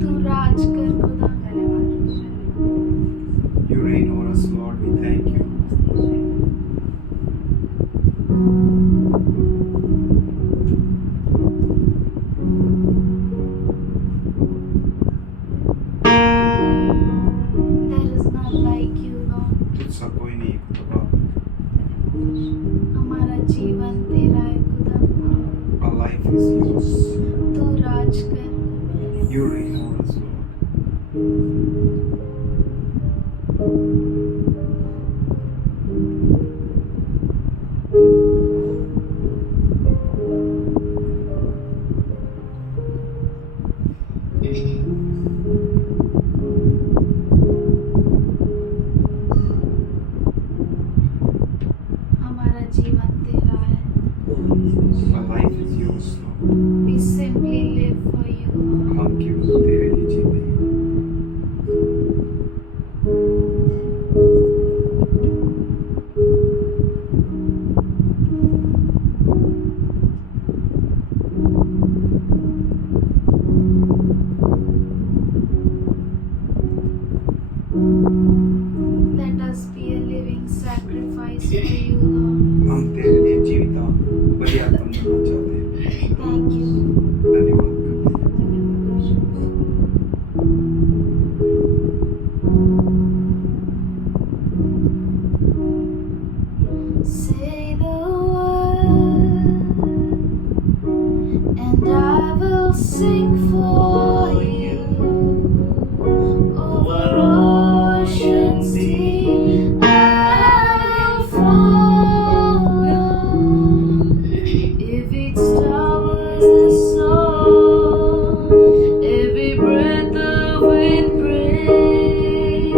तू राज कर खुदा। You reign over us, Lord. We thank you. There is none like you, Lord. तुझसा कोई नहीं है खुदा। हमारा जीवन तेरा है खुदा। Our life is yours. तू राज कर। You reign over us, Lord. हमारा जीवन तेरा है। Our life is yours, Lord. We simply live for you, Lord. हम केवल तेरे लिए जीते हैं। Let us be a living sacrifice for you, Lord. हम तेरे लिए जीवित बलियार्पण करना चाहते हैं। Thank you. धन्यवाद। Say the word, and I will sing for you. Over oceans deep, I will follow. If each star was a song, every breath of wind praise,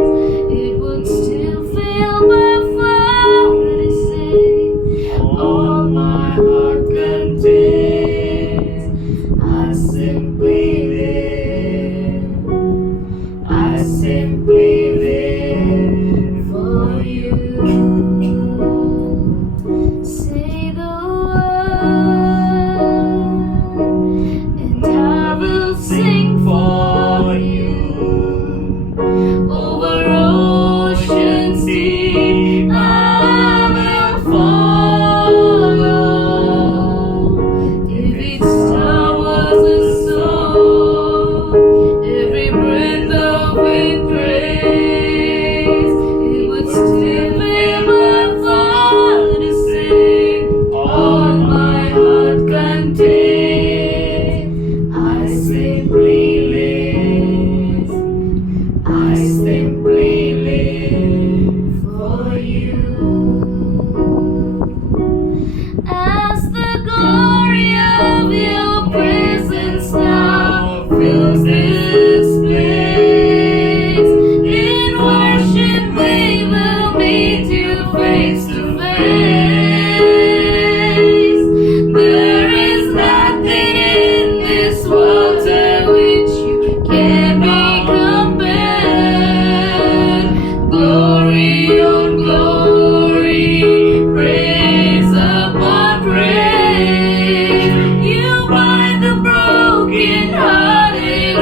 it would still fill my heart to sing. All my heart contains, I simply live. I simply live for you. Say the word, and I will sing for you. Over oceans deep, I will follow. If each star was a song, every breath of wind praise, it would still fill my heart to sing. All my heart contains, I simply live. I simply live for you. As the glory of your presence now fills this place, in worship we will meet you face to face. There is nothing in this world to which you can be compared. Glory on glory, praise upon praise. You bind the broken hearted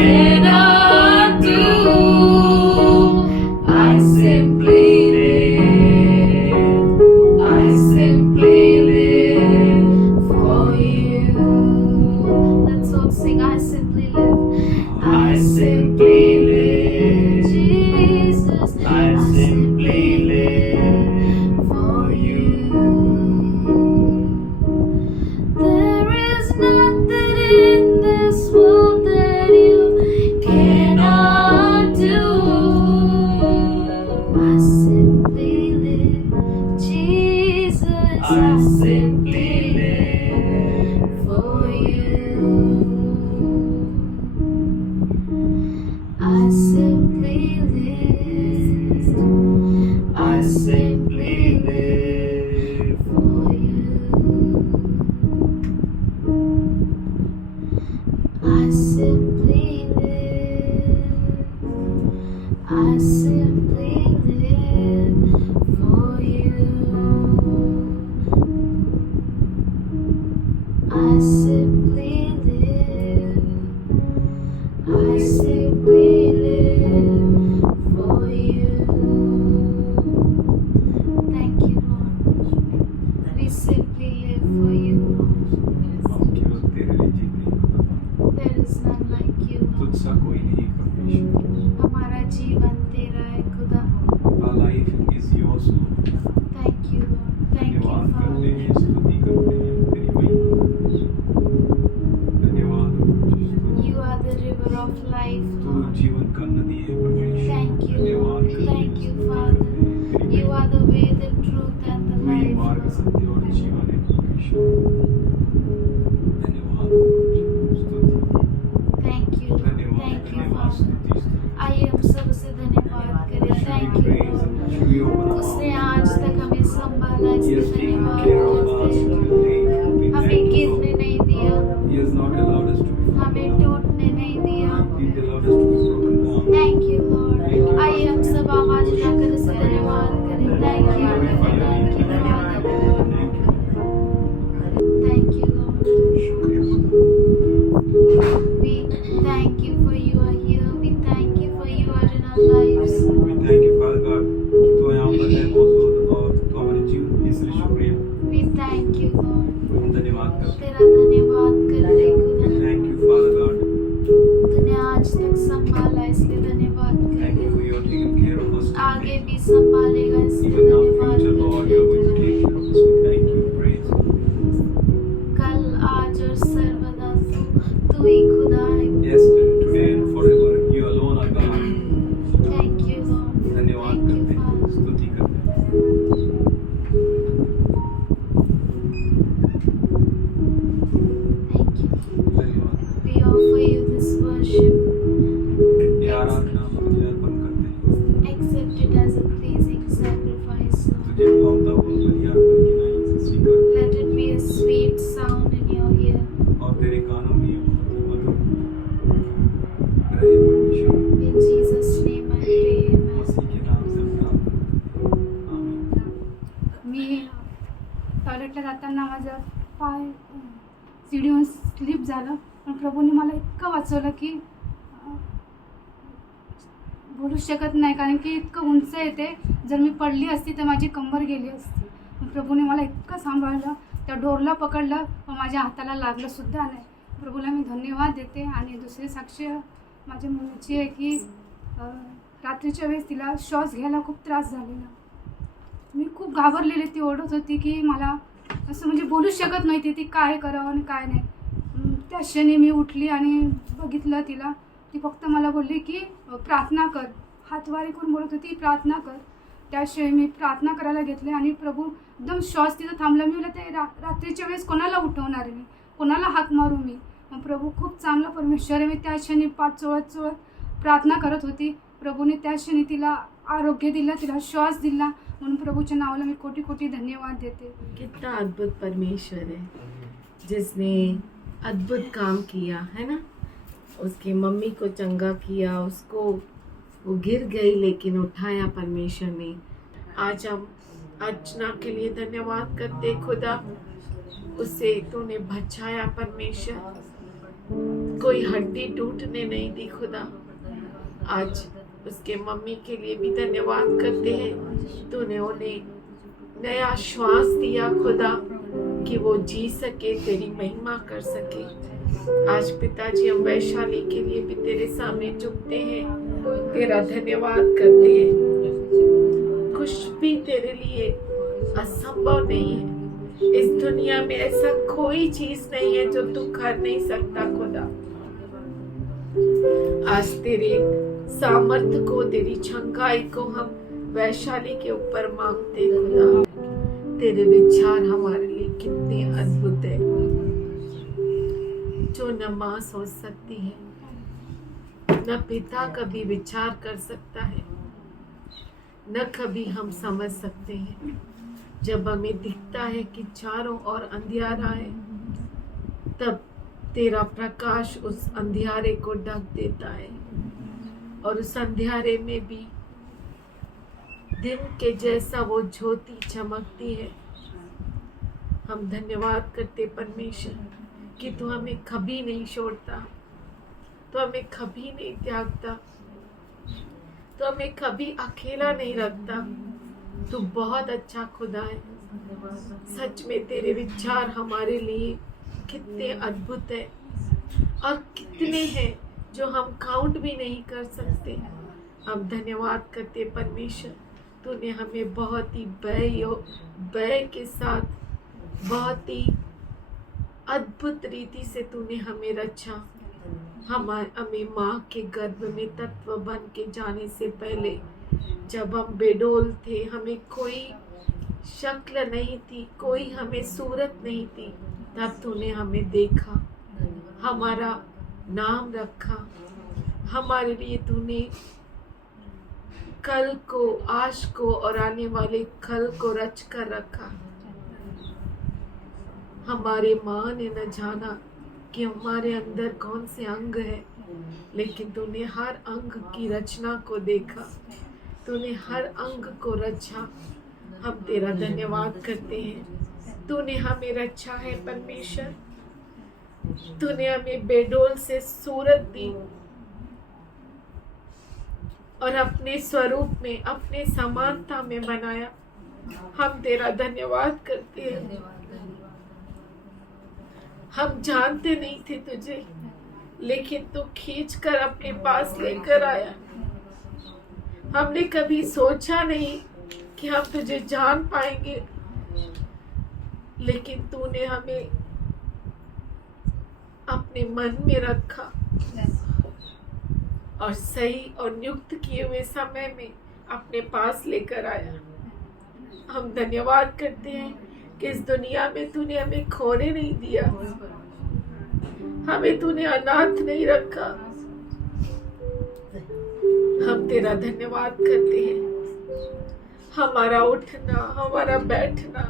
cannot do. I simply live. I simply live for you. Let's all sing. I simply live. I simply live. Jesus, I simply live for you. There is nothing in this world that you cannot do. I simply live, Jesus. I simply live for you. I simply live. I simply live for you. I simply live. I simply live for you. I simply live. I simply live for you. Thank you, Lord. We simply live for you, Lord. हम केवल तेरे लिए जीते हैं खुदा। There is none like you, Lord. तुझसा कोई नहीं परमेश्वर। हमारा जीवन तेरा है खुदा. Our life is yours, Lord। Thank you, Lord. Thank you, धन्यवाद करते Father. हैं, स्तुति करते हैं तेरी महिमा। धन्यवाद स्तुति। You are the river of life, तू Lord. जीवन का नदी है परमेश्वर। Thank you, धन्यवाद Lord. करते हैं, Thank you, स्तुति Father. करते हैं तेरी You महिमा। are the way, the truth, and the तू ही life, मार्ग, Lord. सत्य और जीवन है परमेश्वर। धन्यवाद स्तुति। Thank you, Lord. धन्यवाद Thank you, धन्यवाद Father. स्तुति स्तुति। आइए हम सबसे धन्यवाद करें. Thank you, Lord. उसने आज तक हमें संभाला, इसलिए धन्यवाद करते हैं. हमें गिरने नहीं दिया, हमें टूटने नहीं दिया. Thank you, Lord. आइए हम सब आवाज उठाकर उसे धन्यवाद करें. Thank you, Lord. Thank you, Father. Thank you, Lord. We thank you for you are here. We thank you for you are in our lives. We thank you, Lord. तेरा धन्यवाद करते खुदा. तूने आज तक संभाला, इसलिए धन्यवाद करते. आगे भी संभालेगा, इसलिए धन्यवाद करते. कल, आज और सर्वदा तू ही खुदा है. Thank you, Lord. धन्यवाद Thank you, करते हैं, Father. स्तुति करते हैं। Thank you. धन्यवाद। We offer you this worship. ये आराधना हम तुझे अर्पण करते हैं। Accept it as a pleasing sacrifice, Lord. तुझे भावता हुआ बलि अर्पण की नाई से स्वीकार कर। Let it be a sweet sound in your ear. और तेरे कानों में ये मधुर रहे परमेश्वर। In Jesus' name I pray, amen. मसीह के नाम से हम प्रार्थना करते हैं। आमीन। मी टॉयलेटला जाताना माझा पाय सीडीहून स्लिप झालं, पण प्रभूने मला इतकं वाचवलं की बोलू शकत नाही, कारण की इतकं उंच येते. जर मी पडली असती तर माझी कंबर गेली असती. पण प्रभूने मला इतकं सांभाळलं, त्या डोरला पकडलं, पण माझ्या हाताला लागलं सुद्धा नाही. प्रभूला मी धन्यवाद देते. आणि दुसरी साक्ष माझ्या मुलीची आहे की रात्रीच्या वेळेस तिला श्वास घ्यायला खूप त्रास झालेला. मी खूप घाबरलेली. ती ओरडत होती की मला असं म्हणजे बोलू शकत नव्हती ती काय करावं आणि काय नाही. त्या क्षणी मी उठली आणि बघितलं तिला. ती फक्त मला बोलली की प्रार्थना कर. हातवारी करून बोलत होती प्रार्थना कर. त्याशिवाय मी प्रार्थना करायला घेतले आणि प्रभू एकदम श्वास तिथं थांबला. मी म्हणलं ते रात्रीच्या वेळेस कोणाला उठवणार आहे मी, कोणाला हाक मारू मी. मग प्रभू खूप चांगला परमेश्वर आहे. मी त्या क्षणी पाठ चोळत प्रार्थना करत होती. प्रभूने त्या क्षणी तिला आरोग्य दिलं, तिला श्वास दिला. म्हणून प्रभूच्या नावाला मी कोटी कोटी धन्यवाद देते. कितना अद्भुत परमेश्वर है जिसने अद्भुत काम किया है ना. उसकी मम्मी को चंगा किया, उसको वो गिर गई लेकिन उठाया परमेश्वर ने. आज हम अर्चना के लिए धन्यवाद करते खुदा, उसे तूने बचाया परमेश्वर. कोई हड्डी टूटने नहीं दी खुदा। आज उसके मम्मी के लिए भी धन्यवाद करते हैं, तूने उन्हें नया श्वास दिया खुदा कि वो जी सके, तेरी महिमा कर सके। आज पिताजी हम वैशाली के लिए भी तेरे सामने झुकते हैं, तेरा धन्यवाद करते हैं। कुछ भी तेरे लिए असंभव नहीं है। इस दुनिया में ऐसा कोई चीज नहीं है जो तू कर नहीं सकता खुदा। आज तेरे सामर्थ्य को, तेरी छंगाई को हम वैशाली के ऊपर मांगते हैं खुदा। तेरे विचार हमारे लिए कितने अद्भुत है, जो न माँ सोच सकती है, न पिता कभी विचार कर सकता है, न कभी हम समझ सकते हैं। जब हमें दिखता है कि चारों ओर अंधियारा है, तब तेरा प्रकाश उस अंधियारे को ढक देता है, और उस अंधियारे में भी दिन के जैसा वो ज्योति चमकती है। हम धन्यवाद करते परमेश्वर कि तू हमें कभी नहीं छोड़ता, तो हमें कभी नहीं त्यागता, तो हमें कभी अकेला नहीं रखता। तू बहुत अच्छा खुदा है। सच में तेरे विचार हमारे लिए कितने अद्भुत है, और कितने हैं जो हम काउंट भी नहीं कर सकते। हम धन्यवाद करते परमेश्वर, तूने हमें बहुत ही भय के साथ, बहुत ही अद्भुत रीति से तूने हमें रचा। हमें माँ के गर्भ में तत्व बन के जाने से पहले, जब हम बेडोल थे, हमें कोई शक्ल नहीं थी, कोई हमें सूरत नहीं थी, तब तूने हमें देखा, हमारा नाम रखा। हमारे लिए तूने कल को, आज को और आने वाले कल को रच कर रखा। हमारे माँ ने न जाना कि हमारे अंदर कौन से अंग है, लेकिन तूने हर अंग की रचना को देखा, तूने हर अंग को रचा। हम तेरा धन्यवाद करते हैं। तूने हमें रचा है परमेश्वर, तूने हमें बेडोल से सूरत दी और अपने स्वरूप में, अपने समानता में बनाया। हम तेरा धन्यवाद करते हैं। हम जानते नहीं थे तुझे, लेकिन तू खींचकर अपने पास लेकर आया। हमने कभी सोचा नहीं कि हम तुझे जान पाएंगे, लेकिन तूने हमें अपने मन में रखा और सही और नियुक्त किए हुए समय में अपने पास लेकर आया। हम धन्यवाद करते हैं कि इस दुनिया में तूने हमें खोने नहीं दिया, हमें तूने अनाथ नहीं रखा। हम तेरा धन्यवाद करते हैं। हमारा उठना, हमारा बैठना,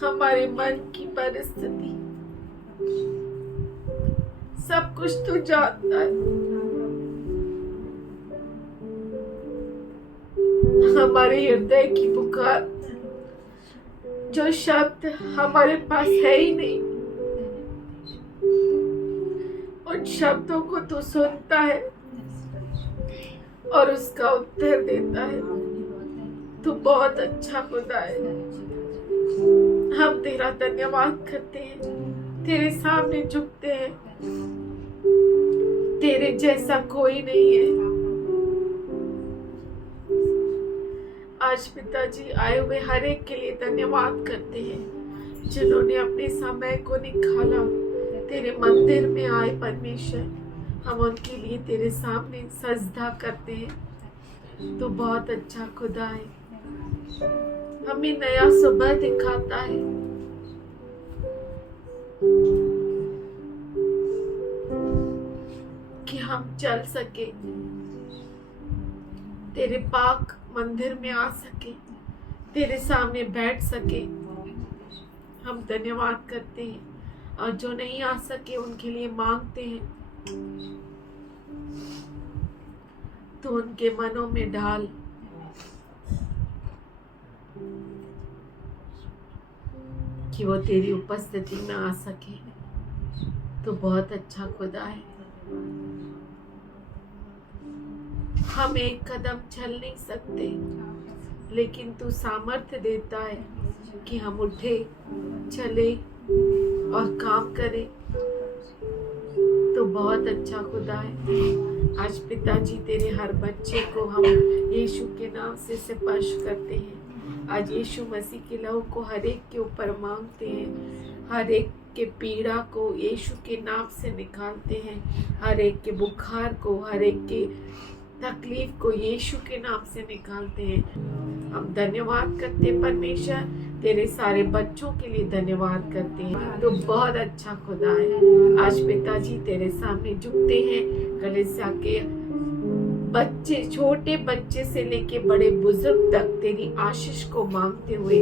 हमारे मन की परिस्थिति, सब कुछ तू जानता है। हमारे हृदय की पुकार, जो शब्द हमारे पास है ही नहीं, उन शब्दों को तू सुनता है और उसका उत्तर देता है। तू बहुत अच्छा खुदा है। हम तेरा धन्यवाद करते हैं, तेरे सामने झुकते हैं। तेरे जैसा कोई नहीं है। आज पिताजी आए हुए हर एक के लिए धन्यवाद करते हैं, जिन्होंने अपने समय को निकाला, तेरे मंदिर में आए परमेश्वर। हम उनके लिए तेरे सामने सजदा करते हैं। तू बहुत अच्छा खुदा है, हमें नया सुबह दिखाता है। कि हम चल सके, तेरे पाक मंदिर में आ सके, तेरे सामने बैठ सके। हम धन्यवाद करते हैं, और जो नहीं आ सके उनके लिए मांगते हैं। तो उनके मनों में डाल, कि वो तेरी उपस्थिति में आ सके। तो बहुत अच्छा खुदा है। हम एक कदम चल नहीं सकते, लेकिन तू सामर्थ्य देता है कि हम उठे, चले और काम करें। तो बहुत अच्छा खुदा है। आज पिताजी तेरे हर बच्चे को हम यीशु के नाम से स्पर्श करते हैं। आज यीशु मसीह के लहू को हर एक के ऊपर मांगते हैं। हर एक के पीड़ा को यीशु के नाम से निकालते हैं। हर एक के बुखार को, हर एक के तकलीफ को यीशु के नाम से निकालते हैं। हम धन्यवाद करते हैं परमेश्वर, तेरे सारे बच्चों के लिए धन्यवाद करते हैं। तो बहुत अच्छा खुदा है। आज पिताजी तेरे सामने झुकते हैं। कलीसिया के बच्चे, छोटे बच्चे से लेके बड़े बुजुर्ग तक तेरी आशीष को मांगते हुए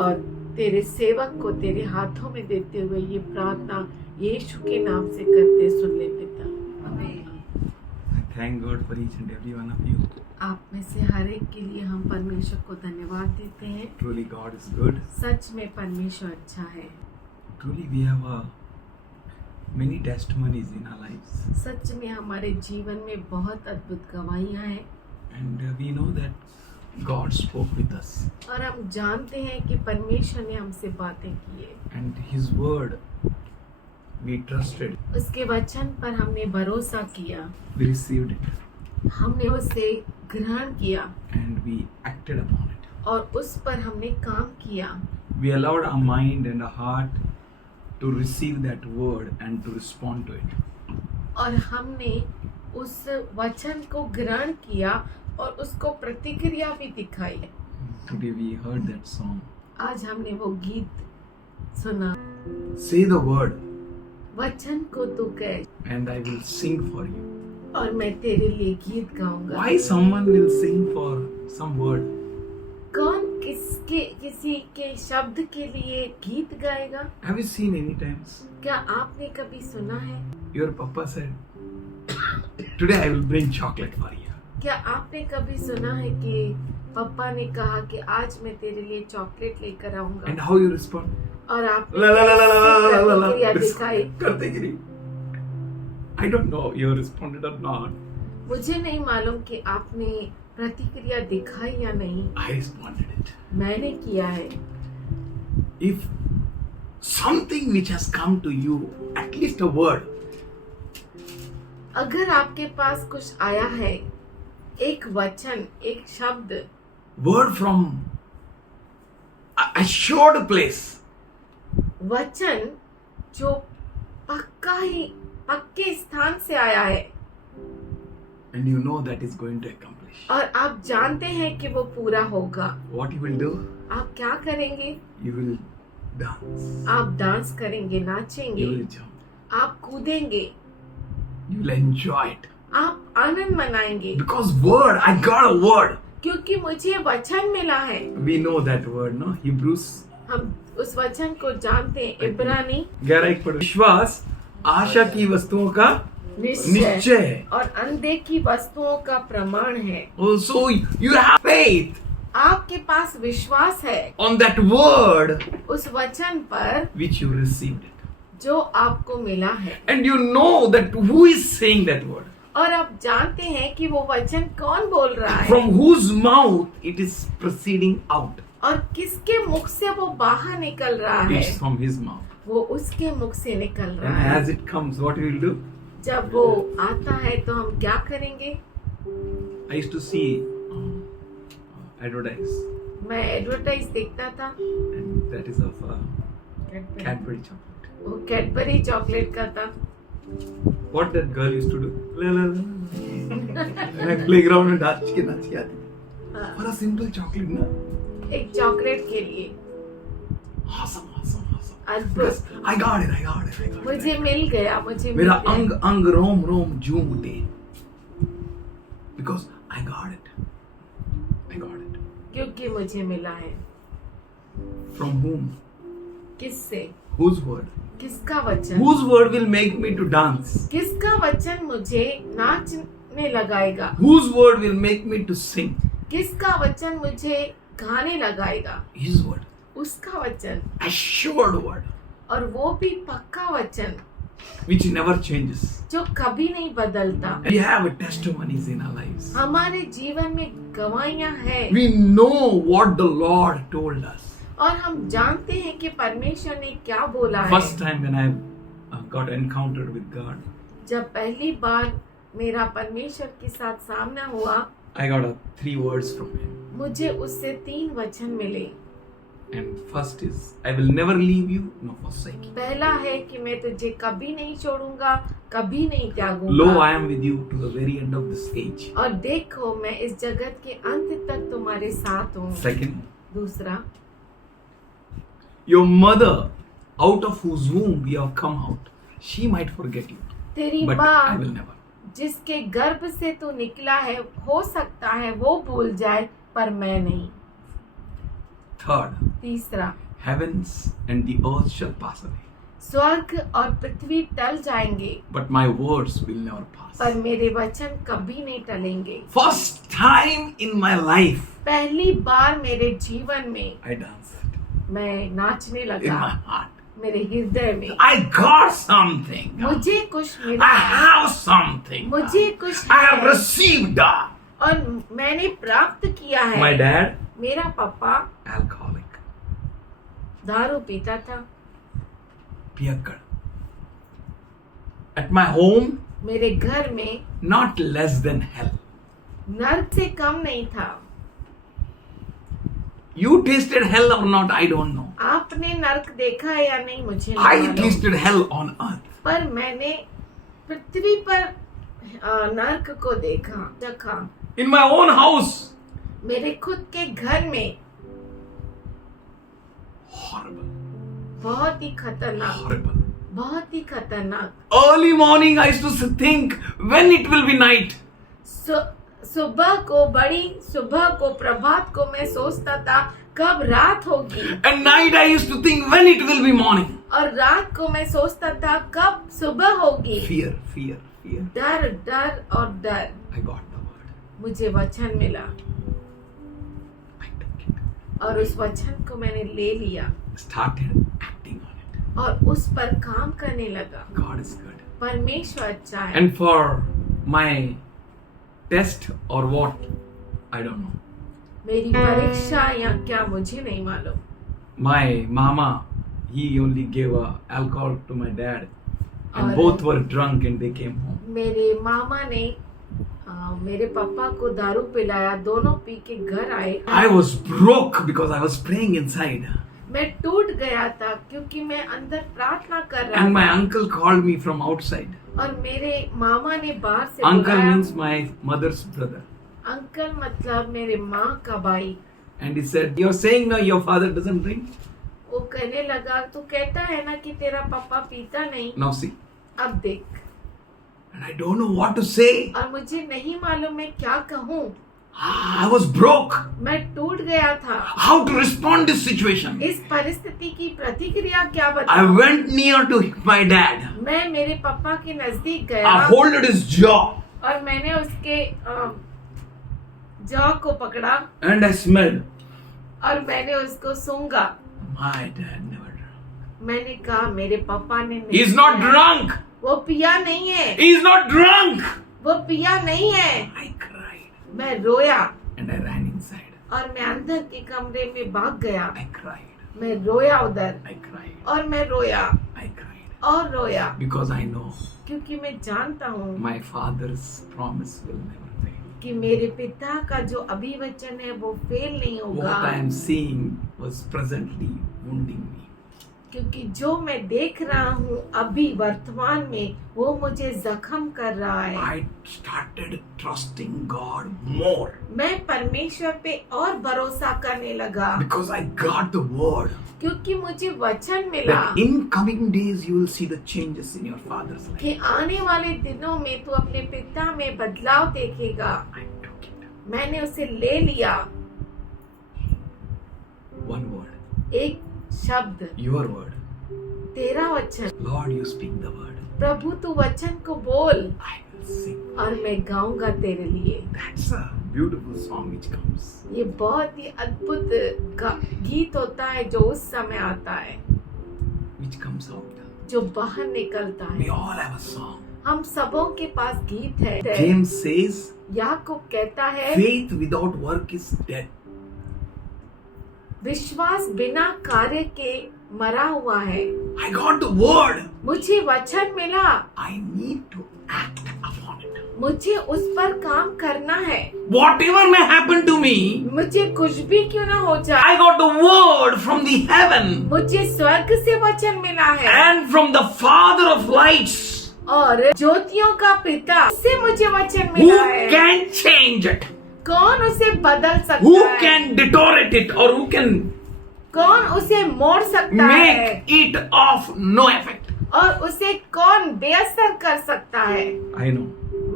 और तेरे सेवक को तेरे हाथों में देते हुए ये प्रार्थना यीशु के नाम से करते सुन ले पिता। Thank God for each and every one of you. आप में से हर एक के लिए हम परमेश्वर को धन्यवाद देते हैं। Truly God is good. सच में परमेश्वर अच्छा है। Truly we have many testimonies in our lives. सच में हमारे जीवन में बहुत अद्भुत गवाहियां हैं And we know that God spoke with us. और हम जानते हैं कि परमेश्वर ने हमसे बातें की है। And His word we trusted. उसके वचन पर हमने भरोसा किया, We received it. हमने उसे ग्रहण किया And we acted upon it. और उस पर हमने काम किया। We allowed our mind and our heart to receive that word and to respond to it. और हमने उस वचन को ग्रहण किया और उसको प्रतिक्रिया भी दिखाई। Today we heard that song. आज हमने वो गीत सुना। Say the word वचन को तू कह and I will sing for you. और मैं तेरे लिए गीत गाऊंगा। Why someone will sing for some word? कौन किसी के शब्द के लिए गीत गाएगा? Have you seen any times? क्या आपने कभी सुना है? Your papa said, today I will bring chocolate for you. क्या आपने कभी सुना है कि पापा ने कहा कि आज मैं तेरे लिए चॉकलेट लेकर आऊंगा? And how you respond? और आपने La la la la la la la la la. प्रतिक्रिया दिखाई? करते कि नहीं? I don't know you responded or not. मुझे नहीं मालूम कि आपने प्रतिक्रिया दिखाई या नहीं। I responded it. मैंने किया है। If something which has come to you, at least a word, अगर आपके पास कुछ आया है, एक वचन, एक शब्द, word from a assured place, वचन जो पक्के स्थान से आया है and you know that is going to accomplish, और आप जानते हैं कि वो पूरा होगा, what you will do? आप क्या करेंगे? You will dance. आप डांस करेंगे, नाचेंगे, You will jump. आप कूदेंगे, You will enjoy it. आप आनंद मनाएंगे, Because word, I got a word. क्योंकि मुझे वचन मिला है। We know that word, no? Hebrews. हम उस वचन को जानते हैं। इब्रानी 11 पढ़ो। विश्वास आशा की वस्तुओं का निश्चय निश्चय है। और अनदेखी वस्तुओं का प्रमाण है। Also, you have faith आपके पास विश्वास है on that word उस वचन पर which you received it. जो आपको मिला है, And you know that who is saying that word. और आप जानते हैं कि वो वचन कौन बोल रहा है From whose mouth it is proceeding out. और किसके मुख से वो बाहर निकल रहा है। It's from his mouth. वो उसके मुख से निकल And रहा है। as it comes, what we will do? जब वो आता है तो हम क्या करेंगे? I used to see advertise, मैं एडवर्टाइज देखता था, and that is of Cadbury chocolate. वो कैडबरी चॉकलेट का था। What that girl used to do? La la la. And playground में नाच के आती. हाँ, For a simple chocolate, ना? एक चॉकलेट के लिए Awesome. अद्भुत। I got it. मुझे मिल गया, मुझे मिल मेरा गया। अंग अंग रोम रोम झूम उठे. Because I got it. क्योंकि मुझे मिला है। From whom? किससे? Whose word? किसका वचन? Whose word will make me to dance? किसका वचन मुझे नाचने लगाएगा? Whose word will make me to sing? किसका वचन मुझे गाने लगाएगा? His word. उसका वचन, Assured word. और वो भी पक्का वचन। which never changes. जो कभी नहीं बदलता। We have testimonies in our lives. हमारे जीवन में गवाहियां हैं We know what the Lord told us. और हम जानते हैं कि परमेश्वर ने क्या बोला है। First time when I got encountered with God, जब पहली बार मेरा परमेश्वर के साथ सामना हुआ, I got 3 words from Him. मुझे उससे 3 वचन मिले। And first is, I will never leave you nor forsake you. पहला है कि मैं तुझे कभी नहीं छोड़ूंगा, कभी नहीं Lo, त्यागूंगा। I am with you to the very end of this age. और देखो मैं इस जगत के अंत तक तुम्हारे साथ हूँ। Second, दूसरा, your mother, out of whose womb we have come out, she might forget you, तेरी but I माँ will never. जिसके गर्भ से तू निकला है, हो सकता है वो भूल जाए, पर मैं नहीं। Third, तीसरा, heavens and the earth shall pass away, स्वर्ग और पृथ्वी टल जाएंगे, but my words will never pass. पर मेरे वचन कभी नहीं टलेंगे। First time in my life, पहली बार मेरे जीवन में I danced मैं नाचने in लगा, my heart. मेरे हृदय में। I got something. मुझे कुछ मिला I है, have something. मुझे कुछ I have है, received. और मैंने प्राप्त किया है। My dad, मेरा पापा alcoholic, दारू पीता था। piyakkad. At my home, मेरे घर में not less than hell. नर्क से कम नहीं था। You tasted hell or not, I don't know. आपने नर्क देखा है या नहीं मुझे नहीं I मालूम। tasted hell on earth. पर मैंने पृथ्वी पर नर्क को देखा, चखा। In my own house. मेरे खुद के घर में Horrible. बहुत ही खतरनाक, Horrible. बहुत ही खतरनाक। Early morning I used to think when it will be night. सुबह को प्रभात को मैं सोचता था कब रात होगी, And night I used to think when it will be morning. और रात को मैं सोचता था कब सुबह होगी। Fear, fear, fear. डर डर और डर। I got the word. मुझे वचन मिला I took it. और उस वचन को मैंने ले लिया Started acting on it. और उस पर काम करने लगा। God is good. परमेश्वर अच्छा है। And for my test or what, I don't know. मेरी परीक्षा या क्या मुझे नहीं मालूम। My mama, he only gave alcohol to my dad, and और- both were drunk and they came home. मेरे मामा ने मेरे पापा को दारू पिलाया, दोनों पी के घर आए। I was broke because I was praying inside, मैं टूट गया था क्योंकि मैं अंदर प्रार्थना कर रहा and my था। uncle called me from outside. और मेरे मामा ने बाहर से Uncle बुलाया। means my mother's brother, uncle मतलब मेरे माँ का भाई। and he said, "You're saying now your father doesn't drink?" वो कहने लगा, तू कहता है ना कि तेरा पापा पीता नहीं, Now see, अब देख। and I don't know what to say. और मुझे नहीं मालूम मैं क्या कहूँ। I was broke. मैं टूट गया था। How to respond to this situation? इस परिस्थिति की प्रतिक्रिया क्या I बताऊं? went near to my dad. मैं मेरे पापा के नजदीक गया I holded his jaw और मैंने उसके जॉ को पकड़ा and I smelled. और मैंने उसको सूंघा। My dad never drank. मैंने कहा मेरे पापा ने नहीं He's not पिया। drunk. वो पिया नहीं है, He's not drunk. वो पिया नहीं है। I cried मैं रोया and I ran inside. और मैं अंदर के कमरे में भाग गया। I cried. मैं रोया उधर I cried. और मैं रोया I cried. और रोया Because I know क्योंकि मैं जानता हूँ my father's promise will never fail. कि मेरे पिता का जो अभिवचन है वो फेल नहीं होगा। What I am seeing was presently wounding me. क्योंकि जो मैं देख रहा हूँ अभी वर्तमान में वो मुझे जख्म कर रहा है। I started trusting God more मैं परमेश्वर पे और भरोसा करने लगा because I got the word क्योंकि मुझे वचन मिला that in coming days you will see the changes in your father's life. कि आने वाले दिनों में तू अपने पिता में बदलाव देखेगा। I took it. मैंने उसे ले लिया। One word. एक शब्द, Your word. तेरा वचन। Lord, you speak the word. प्रभु तू वचन को बोल I will sing. और मैं गाऊंगा तेरे लिए। That's a beautiful song which comes. ये बहुत ही अद्भुत गीत होता है जो उस समय आता है, Which comes out. जो बाहर निकलता We है। all have a song. हम सबों के पास गीत है। James says, याकूब कहता है faith without work is dead. विश्वास बिना कार्य के मरा हुआ है। I got the word. मुझे वचन मिला, I need to act upon it. मुझे उस पर काम करना है। Whatever may happen to me, मुझे कुछ भी क्यों ना हो जाए, I got the word from the heaven मुझे स्वर्ग से वचन मिला है and from the Father of lights. और ज्योतियों का पिता से मुझे वचन Who मिला है। can change it? कौन उसे बदल Who सकता है, can deteriorate it, or who can कौन उसे मोड़ सकता है make it of no effect? और उसे कौन बेअसर कर सकता है। I know.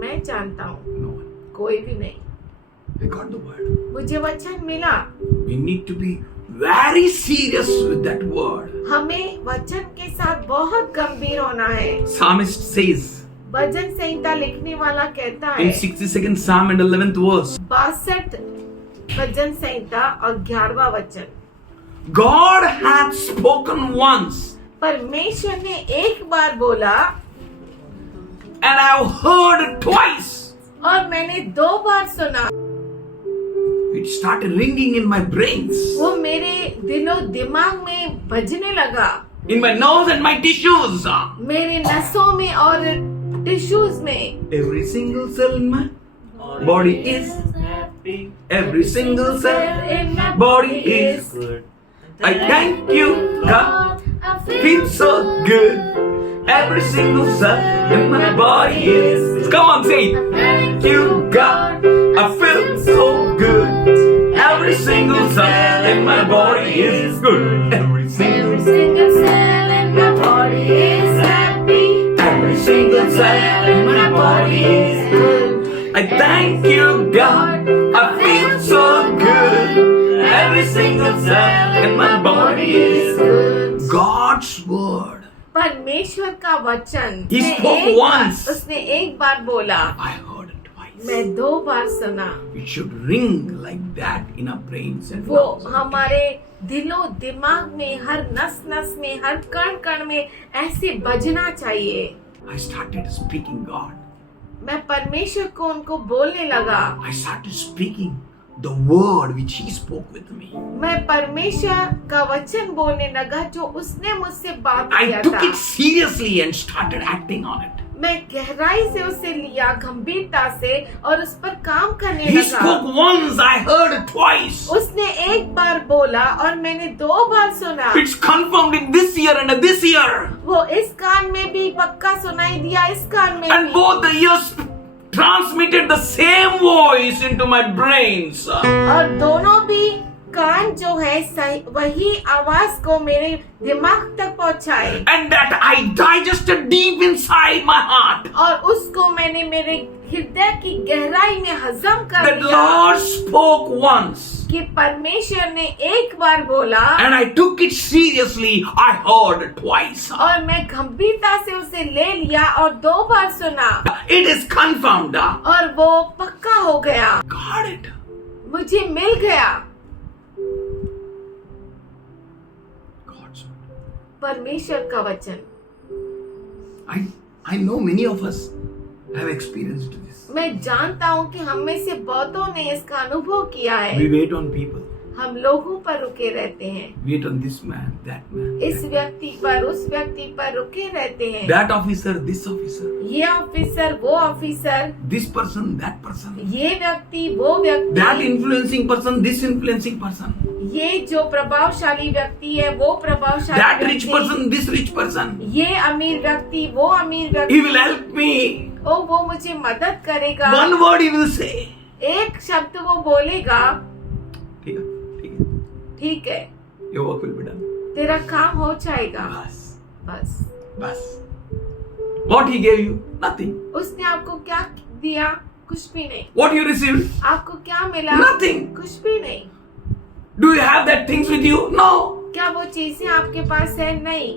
मैं जानता हूँ, No one. कोई भी नहीं। I got the word. मुझे वचन मिला। We need to be very serious with that word. हमें वचन के साथ बहुत गंभीर होना है। Psalmist says भजन संहिता लिखने वाला कहता in है 62nd Psalm and 11th verse, 62 भजन संहिता और 11वां वचन, God hath spoken once परमेश्वर ने एक बार बोला and I have heard it twice. और मैंने 2 बार सुना। It started ringing in my brains, वो मेरे दिलो दिमाग में बजने लगा, in my nerves and my tissues. मेरे नसों में और टिश्यूज में। Every single cell in my body is happy. Every single cell in my body is Good. I thank you, God. I Feels so good. Every single cell in my body is. Come on, say it. Thank you, God. I feel so good. Every single cell in my body is good. Every single single cell in my body is happy. Every single cell in my body is good. I thank you, God. I feel so good. Every single cell in my body is good. God's word. परमेश्वर का वचन He उसने spoke एक बार- once. उसने एक बार बोला, I heard it twice. मैं 2 बार सुना। It should ring like that in our brains and वो lungs. हमारे दिलो दिमाग में, हर नस नस में, हर कण कण में ऐसे बजना चाहिए। I started speaking God. मैं परमेश्वर को उनको बोलने लगा। I started speaking the word which He spoke with me. मैं परमेश्वर का वचन बोलने लगा जो उसने मुझसे बात I किया took था। it seriously and started acting on it. मैं गहराई से उसे लिया, गंभीरता से, और उस पर काम करने He लगा। spoke once, I heard it twice. उसने एक बार बोला और मैंने 2 बार सुना। It's confirmed in this year and this year. वो इस कान में भी पक्का सुनाई दिया, इस कान में And भी। both the ears transmitted the same voice into my brains. और दोनों भी कान जो है सही वही आवाज को मेरे दिमाग तक पहुंचाए, And that I digested deep inside my heart. और उसको मैंने मेरे हृदय की गहराई में हजम कर That लिया Lord spoke once. कि परमेश्वर ने एक बार बोला And I took it seriously. I heard twice. और मैं गंभीरता से उसे ले लिया और 2 बार सुना It is confirmed. और वो पक्का हो गया, Got it. मुझे मिल गया। God's word. परमेश्वर का वचन। I know many of us have experienced this. मैं जानता हूँ कि हम में से बहुतों ने इसका अनुभव किया है। We wait on people. हम लोगों पर रुके रहते हैं, Wait on this man, that man. इस व्यक्ति पर, उस व्यक्ति पर रुके रहते हैं। That officer, this officer. ये ऑफिसर, वो officer, This person, that person. ये व्यक्ति, वो That व्यक्ति, influencing person, this influencing person. ये जो प्रभावशाली व्यक्ति है, वो प्रभावशाली That rich व्यक्ति, person, this rich person. ये अमीर व्यक्ति, वो अमीर He व्यक्ति, will help me. ओ वो मुझे मदद करेगा। One word he will say. एक शब्द वो बोलेगा, ठीक है, ठीक है. ठीक है, Your work will be done. तेरा काम हो जाएगा। Bas, बस bas. What he gave you? Nothing. उसने आपको क्या दिया? कुछ भी नहीं। What you received? आपको क्या मिला? Nothing. कुछ भी नहीं। Do you have that things with you? No. क्या वो चीजें आपके पास है? नहीं,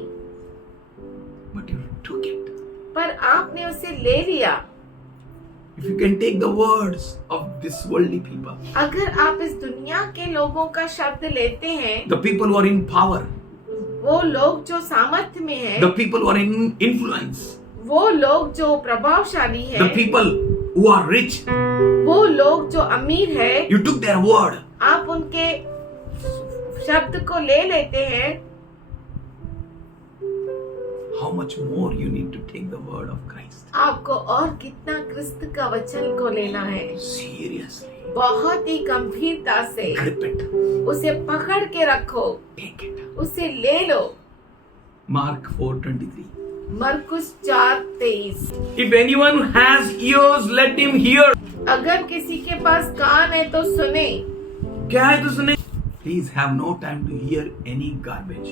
But you took it. पर आपने उसे ले लिया। If you can take the words of this worldly people, अगर आप इस दुनिया के लोगों का शब्द लेते हैं, the people who are in power, वो लोग जो सामर्थ्य में है, the people who are in influence, वो लोग जो प्रभावशाली है, the people who are rich. वो लोग जो अमीर है, You took their word. आप उनके शब्द को ले लेते हैं. How much more you need to take the word of Christ? आपको और कितना क्रिस्त का वचन को लेना है. Seriously. बहुत ही गंभीरता से Grip it. उसे पकड़ के रखो, Take it. उसे ले लो. Mark 4:23. मरकुस 4:23. If anyone has ears, let him hear. अगर किसी के पास कान है तो सुने. क्या है तो सुने? Please have no time to hear any garbage.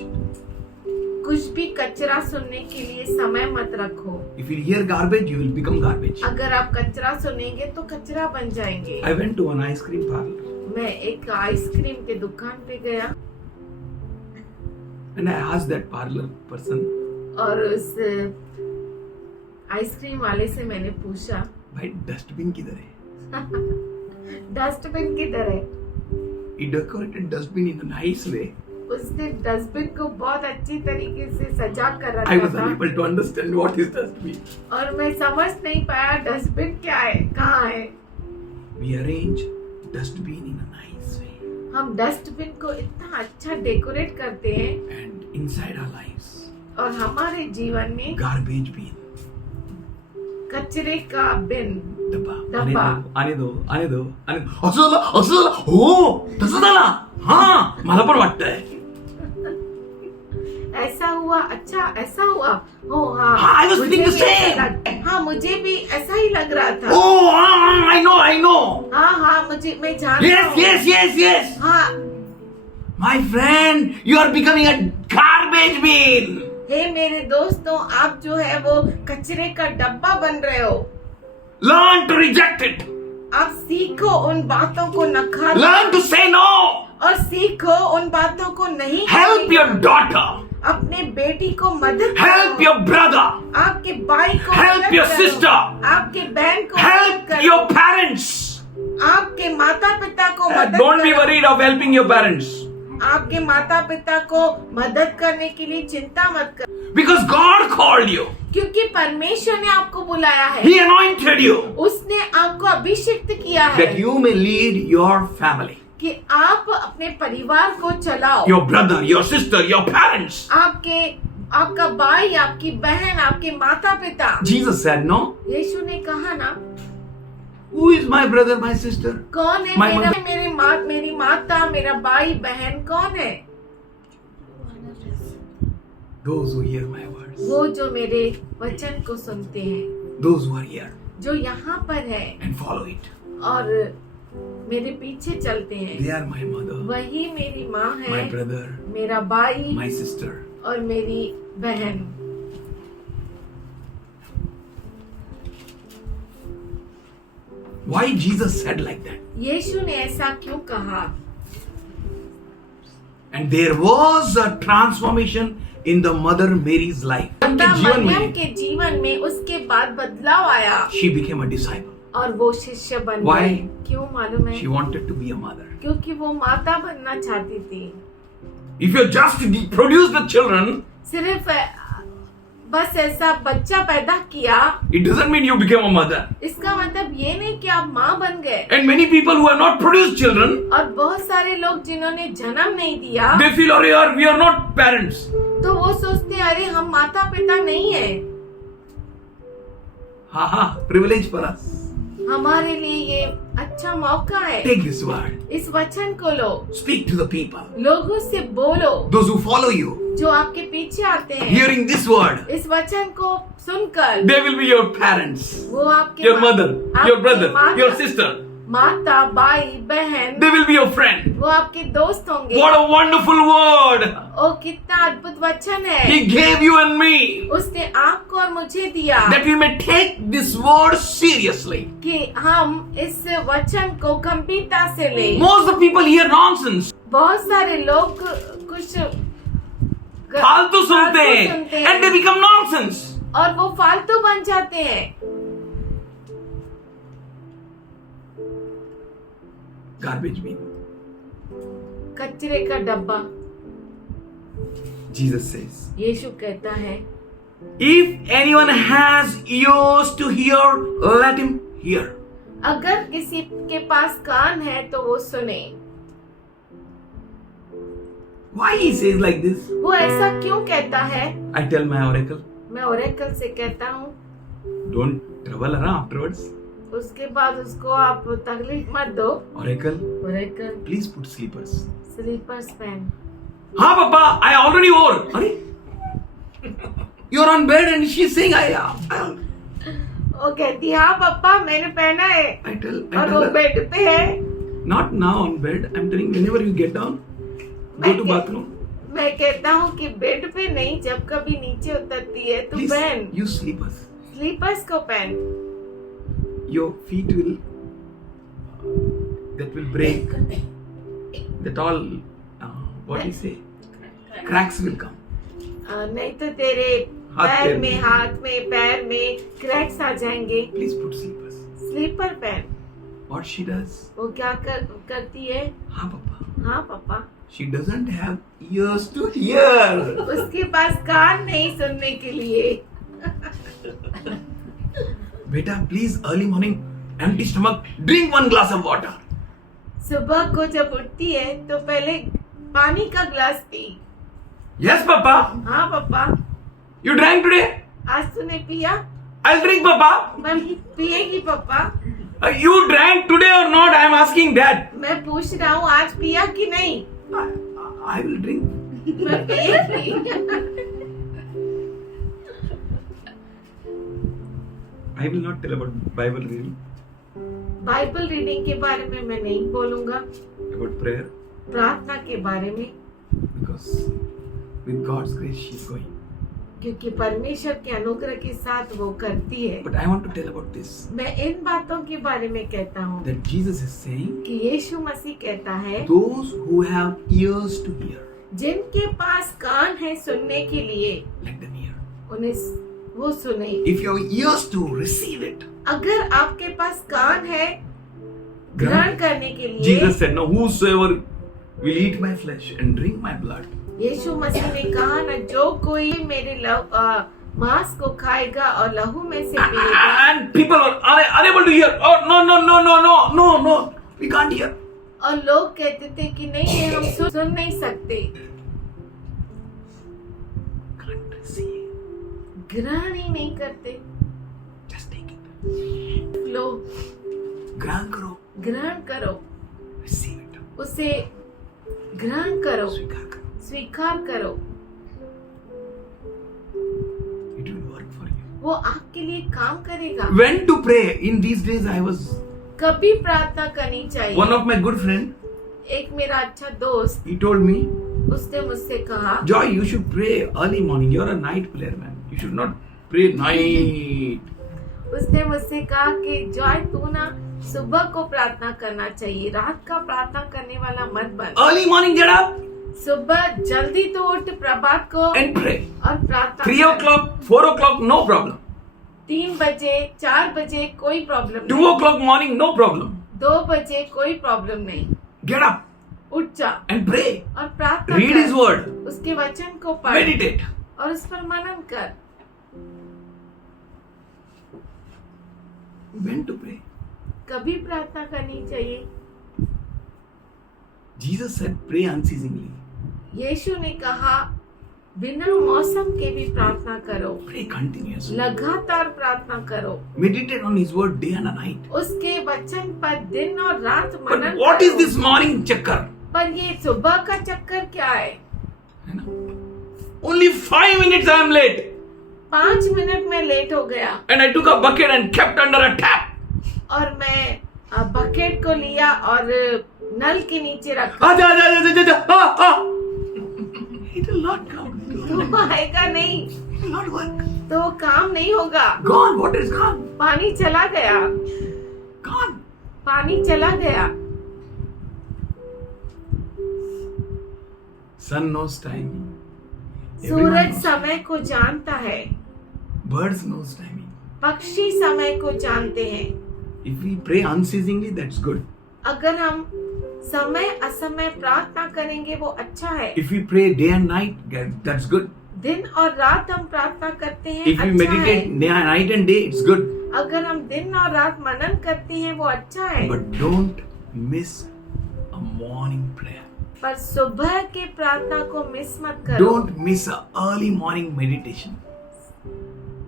कुछ भी कचरा सुनने के लिए समय मत रखो. If you hear garbage, you will become garbage. अगर आप कचरा सुनेंगे तो कचरा बन जाएंगे. I went to an ice cream parlor मैं एक आइसक्रीम के दुकान पे गया and I asked that parlor person, और उस आइसक्रीम वाले से मैंने पूछा, भाई डस्टबिन किधर है? डस्टबिन किधर है? He decorated dustbin in a nice way. उसने डस्टबिन को बहुत अच्छी तरीके से सजा कर I रखा was था unable to understand what is dustbin. और मैं समझ नहीं पाया डस्टबिन क्या है, कहाँ है. We arrange dustbin in a nice way हम डस्टबिन को इतना अच्छा डेकोरेट करते हैं and inside our lives, और हमारे जीवन में garbage bin. कचरे का बिन, डब्बा. आने दो. असं झालं. हो तसं झालं. हाँ मला पण वाटतंय. ऐसा हुआ, अच्छा ऐसा हुआ. ओ हाँ, I was मुझे thinking the भी ऐसा same. हाँ, मुझे भी ऐसा ही लग रहा था. Oh, I know. हाँ, मैं जानता हूँ. Yes. हाँ. My friend, you are becoming a garbage bin. हे मेरे दोस्तों, आप जो है वो कचरे का डब्बा बन रहे हो. Learn to reject it. आप सीखो उन बातों को नकारो Learn to say no. और सीखो उन बातों को नहीं Help करने your का. daughter. अपने बेटी को मदद Help करो. your brother. आपके भाई को Help मदद your करो. sister. आपके बहन को मदद Help करो. your parents. आपके माता पिता को मदद Don't be करो. worried of helping your parents. आपके माता पिता को मदद करने के लिए चिंता मत करो, Because God called you. क्योंकि परमेश्वर ने आपको बुलाया है. He anointed you उसने आपको अभिषिक्त किया है that you may lead your family. कि आप अपने परिवार को चलाओ. Your brother, your sister, your parents. आपका भाई, आपकी बहन, आपके माता पिता. Jesus said, no. यीशु ने कहा ना, Who is my brother, my sister? कौन है My मेरा, mother. मेरी माता, मेरा भाई बहन कौन है? Those who hear my words. वो जो मेरे वचन को सुनते हैं, Those who are here जो यहाँ पर है and follow it. और मेरे पीछे चलते हैं. They are my mother, वही मेरी माँ है, my brother, मेरा भाई my sister. और मेरी बहन. Why Jesus said like that? यीशु ने ऐसा क्यों कहा? And there was a transformation in the mother Mary's life. उनके जीवन मरियम में के जीवन में उसके बाद बदलाव आया she became a disciple. और वो शिष्य बन Why? गई. क्यों मालूम है? She wanted to be a mother. क्योंकि वो माता बनना चाहती थी. If you just produce the children, सिर्फ बस ऐसा बच्चा पैदा किया, it doesn't mean you became a mother. इसका मतलब ये नहीं कि आप माँ बन गए. And many people who have not produced children, और बहुत सारे लोग जिन्होंने जन्म नहीं दिया, they feel, "Oh, we are not parents." तो वो सोचते हैं अरे हम माता पिता नहीं है. Privilege for us. हमारे लिए ये अच्छा मौका है. Take this word. इस वचन को लो, Speak to the people. लोगों से बोलो Those who follow you, जो आपके पीछे आते हैं. hearing this word, इस वचन को सुनकर they will be your parents, वो आपके your mother, your आपके brother, माता- your sister. माता, भाई, बहन, They will be your friend. वो आपके दोस्त होंगे. What a wonderful word. ओ कितना अद्भुत वचन है. He gave you and me उसने आपको और मुझे दिया that we may take this word seriously. कि हम इस वचन को गंभीरता से लें. Most of the people hear nonsense. बहुत सारे लोग कुछ फालतू सुनते फालतू हैं and they become nonsense. और वो फालतू बन जाते हैं. Garbage bin. कचरे का डब्बा. Jesus says, यीशु कहता है, if anyone has ears to hear, let him hear. अगर किसी के पास कान है तो वो सुने। Why he says like this? वो ऐसा क्यों कहता है? I tell my oracle, मैं ओरेकल से कहता हूँ, don't trouble her afterwards. उसके बाद उसको आप तकलीफ मत दो। Oracle, Oracle, please put sleepers. Sleepers पहन। हाँ पापा, I already wore. अरे, you're on bed and she's saying वो कहती हाँ पापा मैंने पहना है, I tell और वो her, बेड पे है। not now on bed. I'm telling whenever you get down, go to bathroom. मैं कहता हूँ कि बेड पे नहीं, जब कभी नीचे उतरती है तो Please पहन, use sleepers. स्लीपर्स को पहन। Your feet will that will break. That all what do you say? Cracks will come. नहीं तो तेरे पैर में, हाथ में, पैर में क्रैक्स आ जाएंगे। Please put sleepers. स्लीपर पहन। What she does? वो क्या करती है? हाँ पापा. हाँ पापा, She doesn't have ears to hear. उसके पास कान नहीं सुनने के लिए। बेटा please early morning empty stomach drink 1 glass of water. सुबह को जब उठती है तो पहले पानी का ग्लास पी। Yes papa. हाँ पापा, You drank today? आज तूने पिया? I'll drink papa. मैं पिएगी पापा? You drank today or not? I am asking that. मैं पूछ रहा हूँ आज पिया कि नहीं? I will drink. मैं पिएगी। I will not tell about Bible reading, Bible reading के बारे में मैं नहीं बोलूंगा, about prayer, प्रार्थना के बारे में, because with God's grace she is going. क्योंकि परमेश्वर के अनुग्रह के साथ वो करती है। But I want to tell about this. मैं इन बातों के बारे में कहता हूँ That Jesus is saying, कि यीशु मसीह कहता है, those who have ears to hear, जिनके पास कान है सुनने के लिए, let them hear. उन्हें वो सुने। If you have ears to receive it, अगर आपके पास कान है ग्रहण करने के लिए, Jesus said, "No, whosoever will eat my flesh and drink my blood." यीशु मसीह ने कहा ना, जो कोई मेरे मांस को खाएगा और लहू में से पिएगा। And people are unable to hear. Oh no no no no no no no, we can't hear. और लोग कहते थे कि नहीं ये हम सुन नहीं सकते, Can't receive. ग्रहण ही नहीं करते। Just take it. लो, ग्रहण करो. ग्रहण करो, Receive it. उसे ग्रहण करो, स्वीकार करो. स्वीकार करो, It will work for you. वो आपके लिए काम करेगा। When to pray? In these days, I was कभी प्रार्थना करनी चाहिए। one of my good friend. एक मेरा अच्छा दोस्त, He told me, उसने मुझसे कहा, Joy, you should pray early morning. You're a night player, man. You should not pray night. उसने मुझसे कहा कि जॉय तू ना सुबह को प्रार्थना करना चाहिए, रात का प्रार्थना करने वाला मत बन। Early morning, get up सुबह जल्दी तो उठ प्रभात को and pray. और प्रार्थना 3 कर। o'clock, 4 o'clock, no problem. 3 बजे, 4 बजे कोई प्रॉब्लम 2 नहीं, o'clock morning, no problem. 2 बजे कोई प्रॉब्लम नहीं, Get up उठ जा and pray. और प्रार्थना Read कर। His word. उसके वचन को पढ़ Meditate. और उस पर मनन कर। When to pray? कभी प्रार्थना करनी चाहिए। Jesus said, pray unceasingly. यीशु ने कहा बिना मौसम के भी प्रार्थना करो, Pray continuously. लगातार प्रार्थना करो, Meditate on His word day and night. उसके वचन पर दिन और रात But मनन what करो। is this morning chakkar? पर ये सुबह का चक्कर क्या है? है ना? Only 5 minutes I am late. 5 minute में लेट हो गया And I took a bucket and kept under a tap. और मैं बकेट को लिया और नल के नीचे रखा। आजा. It will not come. तो आएगा नहीं, It will not work. तो काम नहीं होगा। Gone. Water is gone. पानी चला गया, Gone. पानी चला गया। Sun knows time. Everyone सूरज knows. समय को जानता है, Birds knows timing. पक्षी समय को जानते हैं। If we pray unceasingly, that's good. अगर हम समय असमय प्रार्थना करेंगे वो अच्छा है। If we pray day and night, that's good. दिन और रात हम प्रार्थना करते हैं, If we अच्छा meditate है। night and day, it's good. अगर हम दिन और रात मनन करते हैं वो अच्छा है। But don't miss a morning prayer. पर सुबह के प्रार्थना को मिस मत करो। Don't miss a early morning meditation.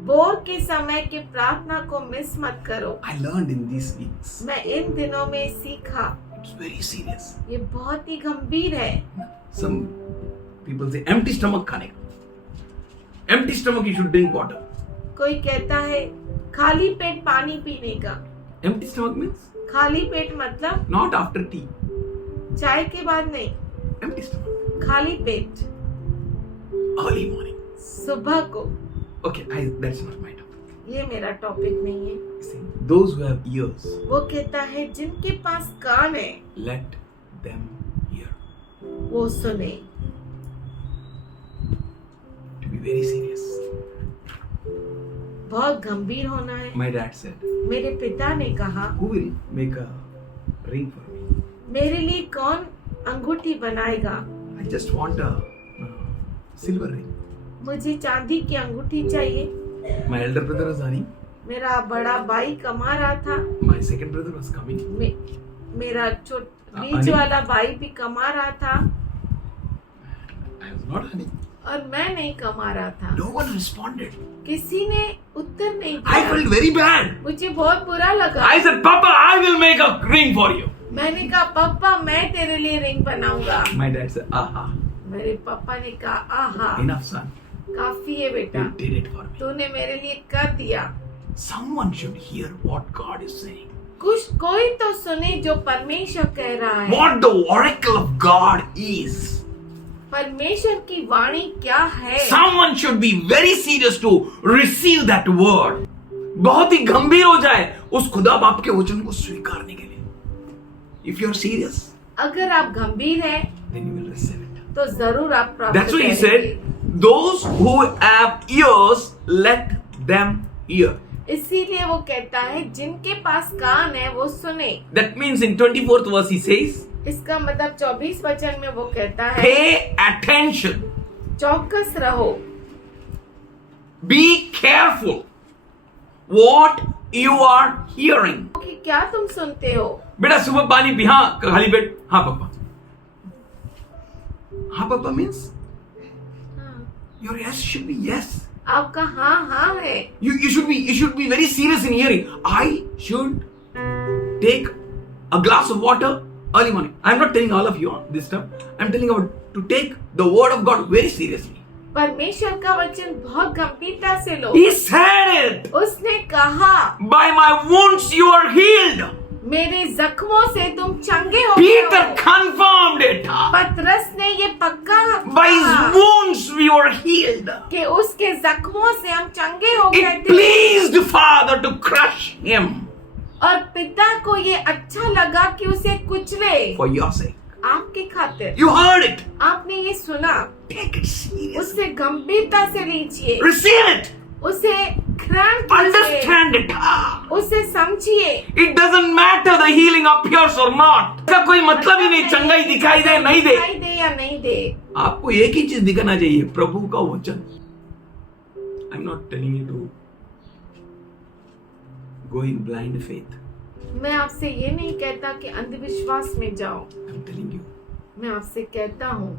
भोर के समय के प्रार्थना को मिस मत करो। I learned in these weeks. मैं इन दिनों में सीखा, It's very serious. ये बहुत ही गंभीर है। Some people say empty stomach खाने का. Empty stomach you should drink water. कोई कहता है खाली पेट पानी पीने का। Empty stomach means खाली पेट मतलब not after tea. चाय के बाद नहीं, Empty stomach. खाली पेट Early morning. सुबह को। Okay, that's not my topic. ये मेरा टॉपिक नहीं है। See, those who have ears, वो कहता है जिनके पास कान है let them hear. वो सुने। To be very serious. बहुत गंभीर होना है। My dad said, मेरे पिता ने कहा who will make a ring for me? मेरे लिए कौन अंगूठी बनाएगा? I just want a silver ring. मुझे चांदी की अंगूठी चाहिए। My elder brother was earning. मेरा बड़ा भाई कमा रहा था। My second brother was coming. मेरा बीच अनिल? वाला भाई भी कमा रहा था I was not earning. और मैं नहीं कमा रहा था। No one responded. किसी ने उत्तर नहीं I दिया। felt very bad. मुझे बहुत बुरा लगा। I said, Papa, I will make a ring for you. मैंने कहा पापा मैं तेरे लिए रिंग बनाऊंगा। My dad said, aha, मेरे पापा ने कहा आहा enough son. काफी है बेटा, You did it for me. तूने मेरे लिए कर दिया। Someone should hear what God is saying. कोई तो सुने जो परमेश्वर कह रहा है। What the oracle of God is. परमेश्वर की वाणी क्या है? Someone should be very serious to receive that word. बहुत ही गंभीर हो जाए उस खुदा बाप के वचन को स्वीकारने के लिए. If you are serious, अगर आप गंभीर हैं then you will receive it. तो जरूर आप प्राप्त That's what he करेंगे। said. Those who have ears, let them hear. इसीलिए वो कहता है जिनके पास कान है वो सुने। That means in 24th verse he says, इसका मतलब 24 वचन में वो कहता है pay attention. चौकस रहो, Be careful what you are hearing. कि क्या तुम सुनते हो। बेटा सुबह पानी पी. हाँ खाली पेट. हाँ पापा. हाँ पापा means your yes should be yes. आपका हाँ हाँ है। You should be very serious in hearing. I should take a glass of water early morning. I'm not telling all of you this stuff. I'm telling about to take the word of God very seriously. परमेश्वर का वचन बहुत गंभीरता से लो। He said it. उसने कहा By my wounds you are healed. मेरे जख्मों से तुम चंगे हो Peter गए हो। confirmed it. पतरस ने ये पक्का By कहा his wounds we were healed. कि उसके जख्मों से हम चंगे हो गए It थे। pleased Father to crush him और पिता को ये अच्छा लगा कि उसे कुचले for your sake. आपके खातिर। You heard it. आपने ये सुना, Take it seriously. उससे गंभीरता से लीजिए, Receive it. उसे ग्रहण कीजिए, Understand it. उसे समझिए। It doesn't matter the healing appears or not. इसका कोई मतलब ही नहीं चंगाई दिखाई दे नहीं दे. दिखाई दे या नहीं दे, आपको एक ही चीज दिखाना चाहिए, प्रभु का वचन. I'm not telling you to go in blind faith. मैं आपसे ये नहीं कहता कि अंधविश्वास में जाओ। I'm telling you, मैं आपसे कहता हूँ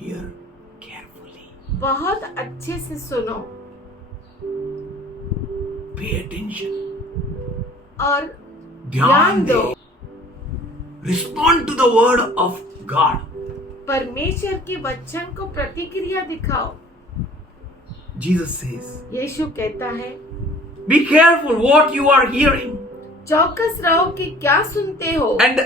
hear carefully. बहुत अच्छे से सुनो Pay attention. और ध्यान ध्यान दो. दो। Respond to the word of God. परमेश्वर के वचन को प्रतिक्रिया दिखाओ। Jesus says, यीशु कहता है be careful what you are hearing. चौकस रहो कि क्या सुनते हो। And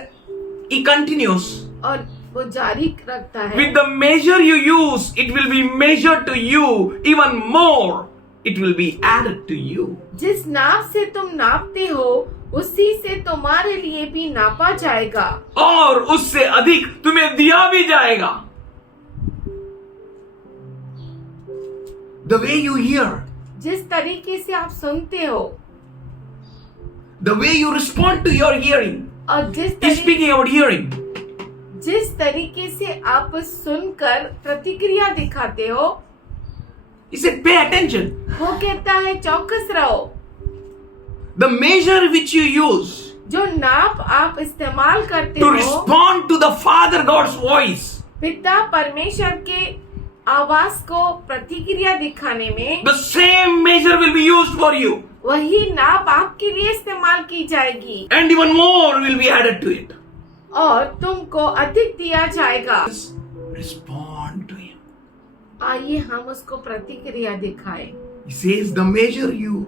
he continues, और वो जारी रखता है with the measure you use, it will be measured to you. Even more, it will be added to you. जिस नाप से तुम नापते हो उसी से तुम्हारे लिए भी नापा जाएगा और उससे अधिक तुम्हें दिया भी जाएगा. The way you hear, जिस तरीके से आप सुनते हो the way you respond to your hearing. और जिस He's speaking about hearing. जिस तरीके से आप सुनकर प्रतिक्रिया दिखाते हो, He said, pay attention. वो कहता है चौकस रहो। The measure which you use जो नाप आप इस्तेमाल करते to हो respond to the Father God's voice, पिता परमेश्वर के आवाज को प्रतिक्रिया दिखाने में, the same measure will be used for you. वही नाप आपके लिए इस्तेमाल की जाएगी And even more will be added to it. और तुमको अधिक दिया जाएगा। Respond to Him. आइए हम उसको प्रतिक्रिया दिखाएं। He says, the measure you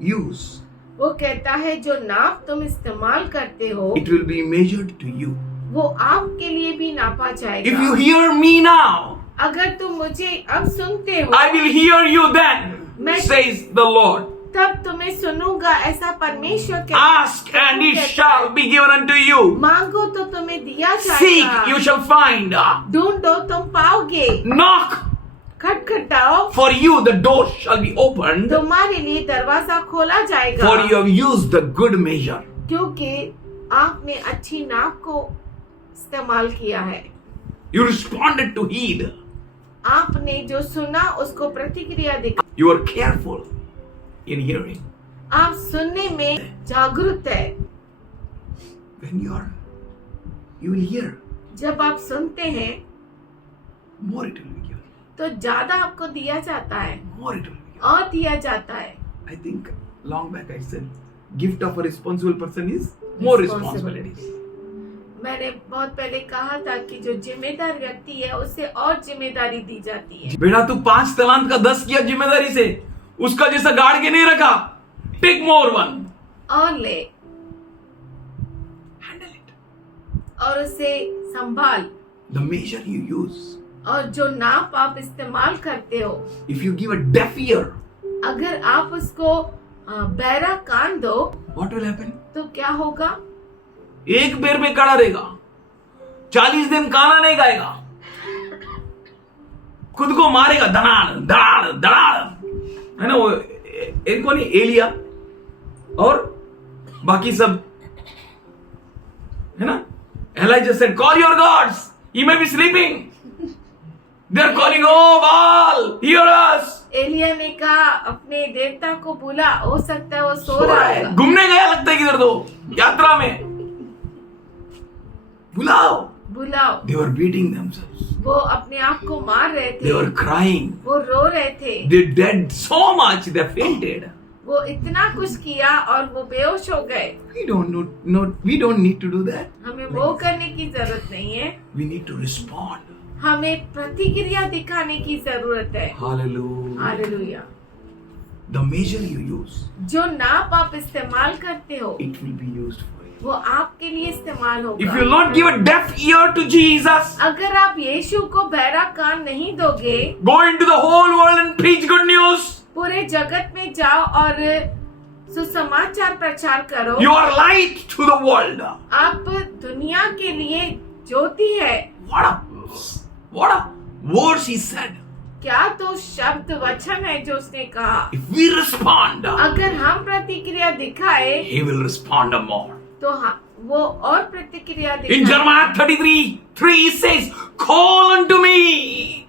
use, वो कहता है जो नाप तुम इस्तेमाल करते हो it will be measured to you. वो आपके लिए भी नापा If you जाएगा। hear me now, अगर तुम मुझे अब सुनते हो I will hear you then, says the Lord. तब तुम्हें सुनूंगा, ऐसा परमेश्वर Ask and it shall be given unto you. मांगो तो तुम्हें दिया Seek, you जाएगा, shall find. ढूंढो तुम पाओगे, Knock, खटखटाओ for you the door shall be opened, तुम्हारे लिए दरवाजा खोला जाएगा, for you have used the good measure. क्योंकि आपने अच्छी नाप को इस्तेमाल किया है। You responded to heed. आपने जो सुना उसको प्रतिक्रिया दिखा। You are careful in hearing. आप सुनने में जागरूक है। When you will hear, जब आप सुनते हैं more it will be given. तो ज्यादा आपको दिया जाता है More it will be given. और दिया जाता है। I think long back I said, gift of a responsible person is more responsibilities. मैंने बहुत पहले कहा था कि जो जिम्मेदार व्यक्ति है उसे और जिम्मेदारी दी जाती है। बेटा तू 5 तलांत का 10 किया जिम्मेदारी से, उसका जैसा गाड़ के नहीं रखा। टेक मोर वन, और ले हैंडल इट। और उसे संभाल। द मेजर यू यूज, और जो नाप आप इस्तेमाल करते हो, if you give a deaf ear, अगर आप उसको बहरा कान दो, व्हाट विल हैपन? तो क्या होगा? एक पैर पे खड़ा रहेगा, 40 दिन गाना नहीं गाएगा, खुद को मारेगा, धड़ाड़ धड़ाड़ धड़ाड़, है ना? वो एक को नहीं, एलिया और बाकी सब, है ना? Elijah said, call your gods, he may be sleeping, they are calling, oh Baal, hear us. Elia ने कहा अपने देवता को बुला, हो सकता है वो सो रहा है। घूमने गया लगता है किधर, तो यात्रा में, बुलाओ। बुलाओ। They were beating themselves. वो अपने आप को मार रहे थे, They were crying. वो रो रहे थे, They did so much, they fainted. वो इतना कुछ किया और वो बेहोश हो गए। We don't need to do that. हमें वो करने की जरूरत नहीं है, We need to respond. हमें प्रतिक्रिया दिखाने की जरूरत है। Hallelujah. Hallelujah. The measure you use, जो नाप आप इस्तेमाल करते हो it will be used for you. वो आपके लिए इस्तेमाल If होगा। you will not give a deaf ear to Jesus, अगर आप यीशु को बहरा कान नहीं दोगे, go into the whole world and preach good news. पूरे जगत में जाओ और सुसमाचार प्रचार करो। You are light to the world. आप दुनिया के लिए ज्योति है। What a words he said. क्या तो शब्द वचन है जो उसने कहा। If we respond, अगर हम प्रतिक्रिया दिखाए he will respond more. तो वो और प्रतिक्रिया In दिखाए। Jeremiah 33:3 he says, call unto me.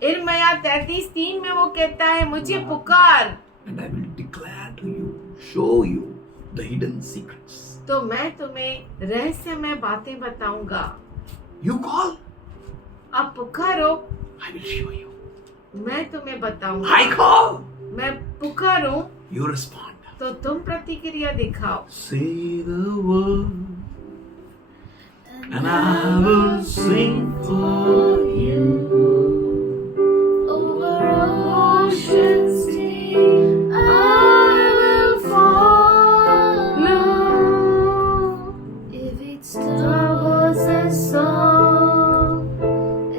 इर्मिया 33:3 में वो कहता है मुझे पुकार, And I will declare to you, show you the hidden secrets. तो मैं तुम्हें रहस्यमय बातें बताऊंगा। You call, आप पुकारो, I will show you. मैं तुम्हें बताऊंगा। I call, मैं पुकारूं you respond. तो तुम प्रतिक्रिया दिखाओ। Say the word, and I will sing for you. Over oceans deep, I will follow. If it stumbles and song,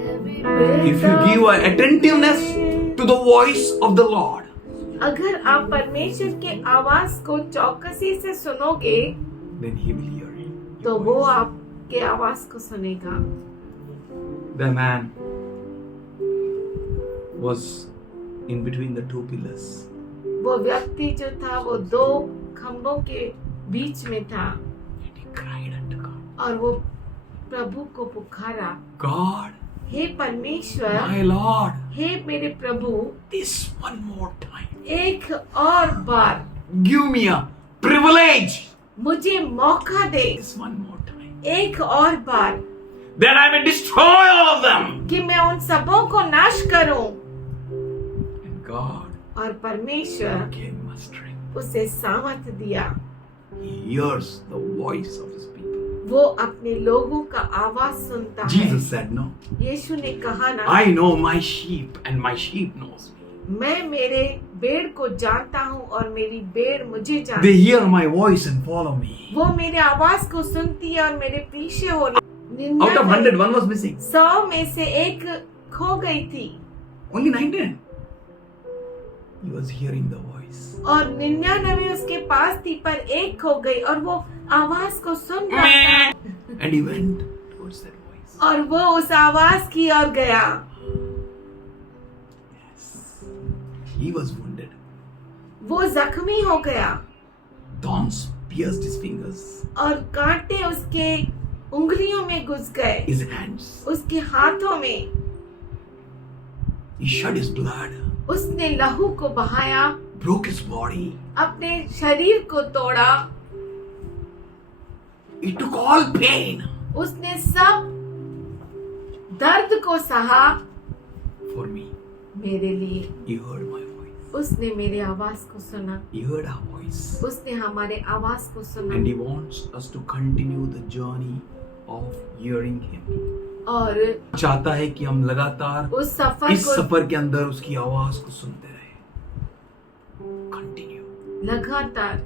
every breath If you give an attentiveness to the voice of the Lord, अगर आप परमेश्वर के आवाज को चौकसी से सुनोगे, then He will hear you. तो वो आपके आवाज को सुनेगा। The man was in between the two pillars. वो व्यक्ति जो था वो दो खंभों के बीच में था And he cried unto God. और वो प्रभु को पुकारा, God, हे परमेश्वर, my Lord, हे मेरे प्रभु, this one more time. एक और बार Give me a privilege. मुझे मौका दे, This one more time. एक और बार, That I may destroy all of them. कि मैं उन सबों को नाश करूं। And God और परमेश्वर gave him a strength. उसे सामर्थ दिया। He hears the voice of his people. वो अपने लोगों का आवाज सुनता है। Jesus said, no. यीशु ने कहा ना, I know my sheep and my sheep knows me. मैं मेरे भेड़ को जानता हूँ और मेरी भेड़ मुझे They जानती hear my voice and follow me. वो मेरे आवाज को सुनती है और मेरे पीछे हो। Out of 100, one was missing. 100 में से एक खो गई थी Only 99. He was hearing the voice. और 99 उसके पास थी, पर एक खो गई और वो आवाज को सुन रहा था And he went towards that voice. और वो उस आवाज की ओर गया। He was wounded. वो जख्मी हो गया Thorns pierced his fingers, और कांटे उसके उंगलियों में घुस गए, his hands. उसके हाथों में। He shed his blood, उसने लहू को बहाया, broke his body. अपने शरीर को तोड़ा, He took all pain उसने सब दर्द को सहा for me. मेरे लिए। He heard my voice. उसने मेरे आवाज को सुना, He heard our voice. उसने हमारे आवाज को सुना And he wants us to continue the journey of hearing him. और चाहता है कि हम लगातार उस सफर इस को सफर के अंदर उसकी आवाज को सुनते रहे. Continue. लगातार,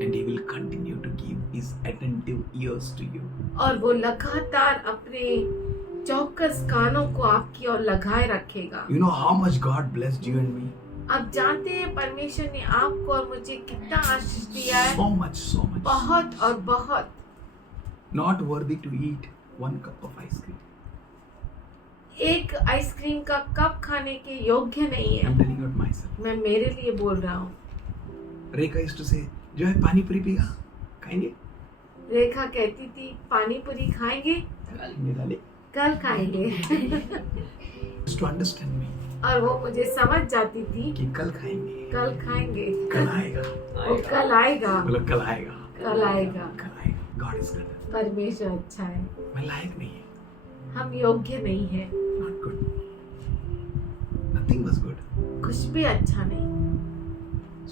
And he will continue to give his attentive ears to you. और वो लगातार अपने चौकस कानों को आपकी ओर लगाए रखेगा। You know how much God blessed you and me? आप जानते हैं परमेश्वर ने आपको और मुझे कितना आशीष दिया है, So much, so much. बहुत और बहुत। Not worthy to eat one cup of ice cream. एक आइसक्रीम का कप खाने के योग्य नहीं है। I'm telling you about myself. मैं मेरे लिए बोल रहा हूँ। Rekha used to say, जो है पानी पूरी पिएगा, खाएंगे? रेखा कहती थी, पानी पूरी खाएंगे? डाले. कल खाएंगे। Just to understand me. और वो मुझे समझ जाती थी, कि कल खाएंगे. कल खाएंगे, कल आएगा. वो कल आएगा, बोलो कल आएगा. कल आएगा। कल आएगा. God is good. परमेश्वर अच्छा है, मैं लायक नहीं है. हम योग्य नहीं है, Not good. Nothing was good. कुछ भी अच्छा नहीं।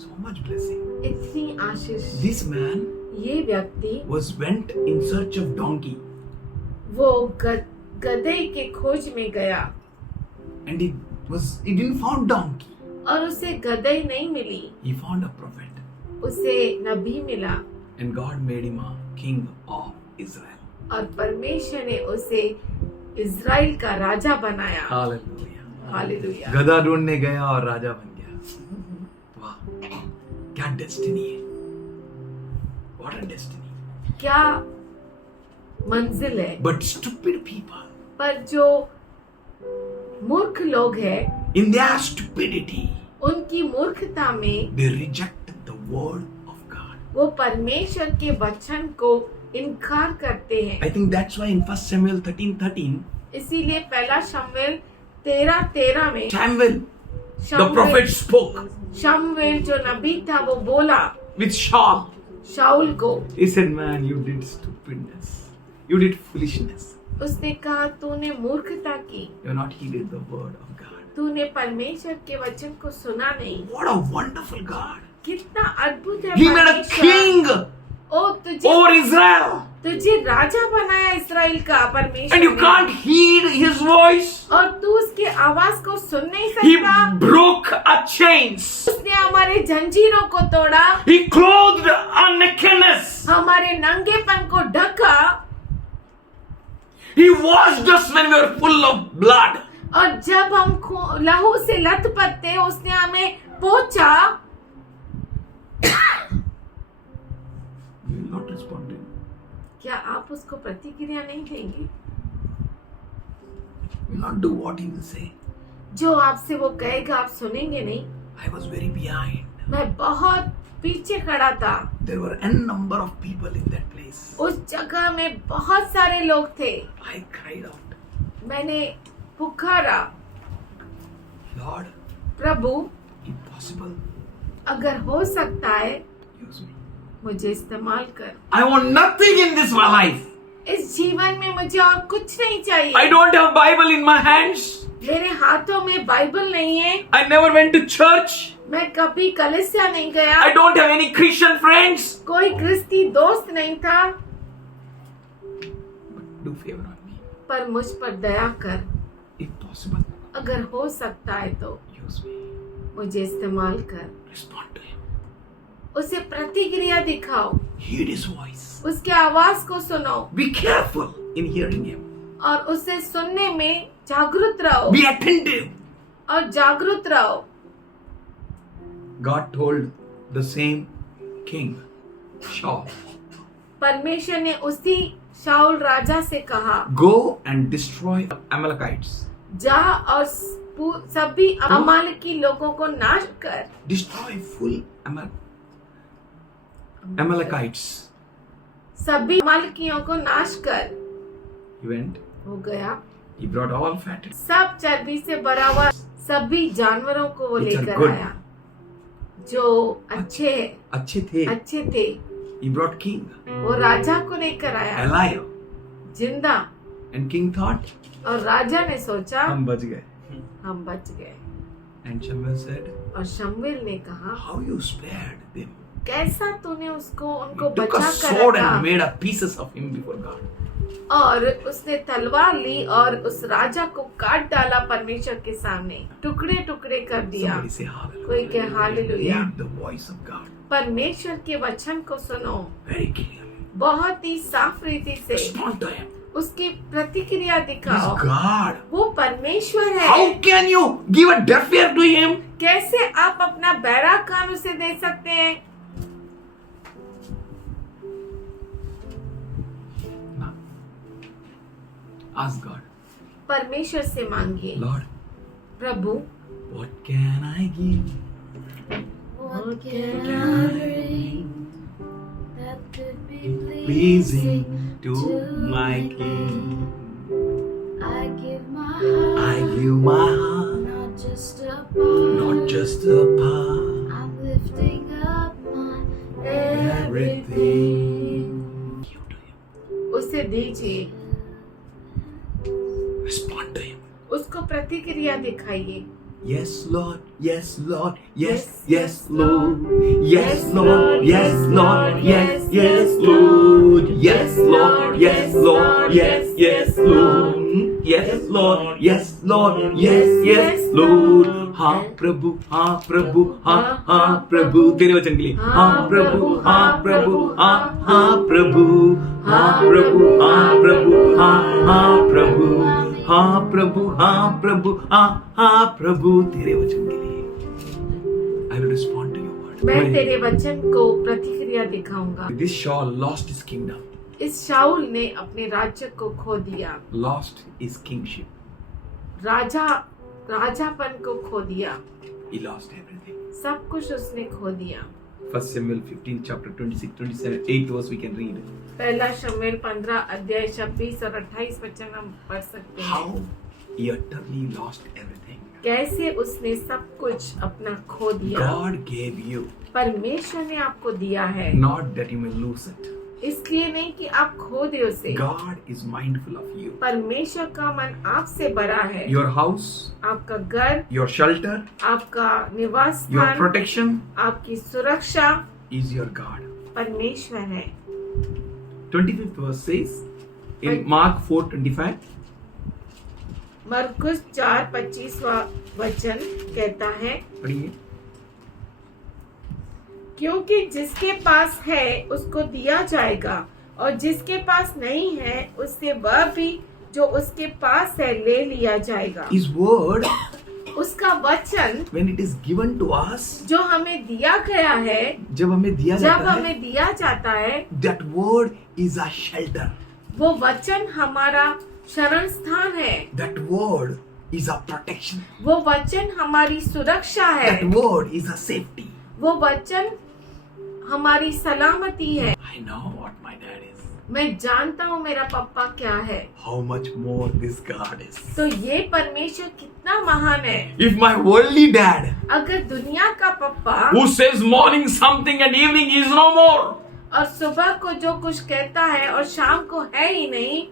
So much blessing. इतनी आशीष। This man ये व्यक्ति went in search of donkey. वो गधे के खोज में गया And he didn't found donkey. और उसे गधे नहीं मिली, He found a prophet. उसे नबी मिला And God made him a king of Israel. और परमेश्वर ने उसे इज़राइल का राजा बनाया। Hallelujah. हालेलुया। गधा ढूंढने गया और राजा बन गया. वाह, क्या डेस्टिनी है. What a destiny. क्या मंजिल है। But stupid people, पर जो मूर्ख लोग हैं, in their stupidity, उनकी मूर्खता में they reject the word of God. वो परमेश्वर के वचन को इनकार करते हैं। I think that's why in 1 Samuel 13:13, इसीलिए पहला शमूएल 13:13 में Samuel, the prophet, spoke शमूएल जो नबी था वो बोला with Shaul. शाऊल को, He said, man, you did stupidness. You did foolishness. उसने कहा तूने मूर्खता की, You have not heeded the word of God. तूने परमेश्वर के वचन को सुना नहीं। What a wonderful God. कितना अद्भुत है He made a परमेश्वर। king ओ तुझे over Israel. तुझे राजा बनाया इस्राएल का परमेश्वर And you ने। can't heed his voice. और तू उसके आवाज को सुन नहीं He सकता। broke our chains. उसने हमारे जंजीरों को तोड़ा, He clothed our nakedness. हमारे नंगेपन को ढका He washed us when we were full of blood. और जब हम लहू से लथपथ थे उसने हमें पोंछा। You will not respond to him. क्या आप उसको प्रतिक्रिया नहीं देंगे? You will not do what he will say. जो आपसे वो कहेगा आप सुनेंगे नहीं। I was very behind. मैं बहुत पीछे खड़ा था। There were n number of people in that place. उस जगह में बहुत सारे लोग थे। I cried out, मैंने पुकारा, Lord, प्रभु if possible, अगर हो सकता है use me. मुझे इस्तेमाल कर। I want nothing in this life. इस जीवन में मुझे और कुछ नहीं चाहिए। I don't have Bible in my hands. मेरे हाथों में बाइबल नहीं है। I never went to church. मैं कभी कलीसिया नहीं गया। I don't have any Christian friends. कोई क्रिस्ती दोस्त नहीं था। Do favor on me. पर मुझ पर दया कर, If possible, अगर हो सकता है तो use me. मुझे इस्तेमाल कर। Respond to him. उसे प्रतिक्रिया दिखाओ, Hear his voice. उसके आवाज को सुनो Be careful in hearing him. और उसे सुनने में जागरूक रहो Be attentive. और जागरूक रहो। God told the same king, Shaul, परमेश्वर ने उसी शाऊल राजा से कहा, go and destroy Amalekites. जा और सभी अमालेकी लोगों को नाश कर। Destroy full Amalekites. सभी अमालेकियों को नाश कर। He went. हो गया। He brought all fatted. सब चर्बी से भरा हुआ सभी जानवरों को वो Which are लेकर good. आया जो अच्छे थे. अच्छे थे। He brought king वो राजा को लेकर आया alive. जिंदा। And king thought, और राजा ने सोचा हम बच गए. हम बच गए। And Samuel said, और शमूएल ने कहा, how you spared them. कैसा तूने उनको He took a बचा कर sword रखा। and made a pieces of him before God. और उसने तलवार ली और उस राजा को काट डाला परमेश्वर के सामने, टुकड़े टुकड़े कर दिया। Somebody say hallelujah. कोई कहे hallelujah. Heed the voice of God परमेश्वर के वचन को सुनो very clearly. बहुत ही साफ रीति से। Respond to him. उसकी प्रतिक्रिया He's दिखाओ। God. वो परमेश्वर है। How can you give a deaf ear to him? कैसे आप अपना बहरा कान उसे दे सकते हैं? No. Ask God. परमेश्वर से मांगिए, Lord, Prabhu what can I give? What can I bring that could be Pleasing pleasing to my King. I give my heart, I give my heart, not just a part. not just a part, I'm lifting up my everything. everything. Give to him. उसे दीजिए, Respond to him. उसको प्रतिक्रिया दिखाइए। Yes, Lord. Yes, Lord. Yes, yes, Lord. Yes, Lord. Yes, Lord. Yes, yes, Lord. Yes, Lord. Yes, Lord. Yes, yes, Lord. Yes, Lord. Yes, Lord. Yes, yes, Lord. हाँ प्रभु, हाँ प्रभु, हाँ हाँ प्रभु, तेरे वचन के लिए हाँ प्रभु, हाँ प्रभु, हाँ हाँ प्रभु, हाँ प्रभु, हाँ प्रभु, हाँ हाँ प्रभु, हाँ प्रभु, हाँ प्रभु, हाँ हाँ प्रभु, तेरे वचन के लिए I will respond to your word. मैं तेरे वचन को प्रतिक्रिया दिखाऊंगा। This Shaul lost his kingdom, इस शाऊल ने अपने राज्य को खो दिया, lost his kingship. राजापन को खो दिया, He lost everything. सब कुछ उसने खो दिया। 1 Samuel 15 chapter 26, 27, 8 verse we can read. पहला शमूएल 15 अध्याय 26 और 28 वचन हम पढ़ सकते हैं। How he utterly lost everything. कैसे उसने सब कुछ अपना खो दिया। God gave you, परमेश्वर ने आपको दिया है, not that you may lose it. इसलिए नहीं कि आप खो दे उसे। God is mindful of you. परमेश्वर का मन आपसे बड़ा है। Your house, आपका घर, your shelter, आपका निवास your स्थान, protection आपकी सुरक्षा is your God. परमेश्वर है। 25th verse says in Mark 4:25, मरकुस 4:25 वचन कहता है, पढ़िए, क्योंकि जिसके पास है उसको दिया जाएगा और जिसके पास नहीं है उससे वह भी जो उसके पास है ले लिया जाएगा। His word, उसका वचन when it is given to us, जो हमें दिया गया है, जब हमें दिया जब जाता है, हमें दिया जाता है, that word is a shelter. वो वचन हमारा शरण स्थान है, That word is a protection. वो वचन हमारी सुरक्षा है, That word is a safety. वो वचन हमारी सलामती है। I know what my dad is. मैं जानता हूँ मेरा पापा क्या है। How much more this God is. तो ये परमेश्वर कितना महान है। If my worldly dad, अगर दुनिया का पापा who says morning something and evening is no more, और सुबह को जो कुछ कहता है और शाम को है ही नहीं,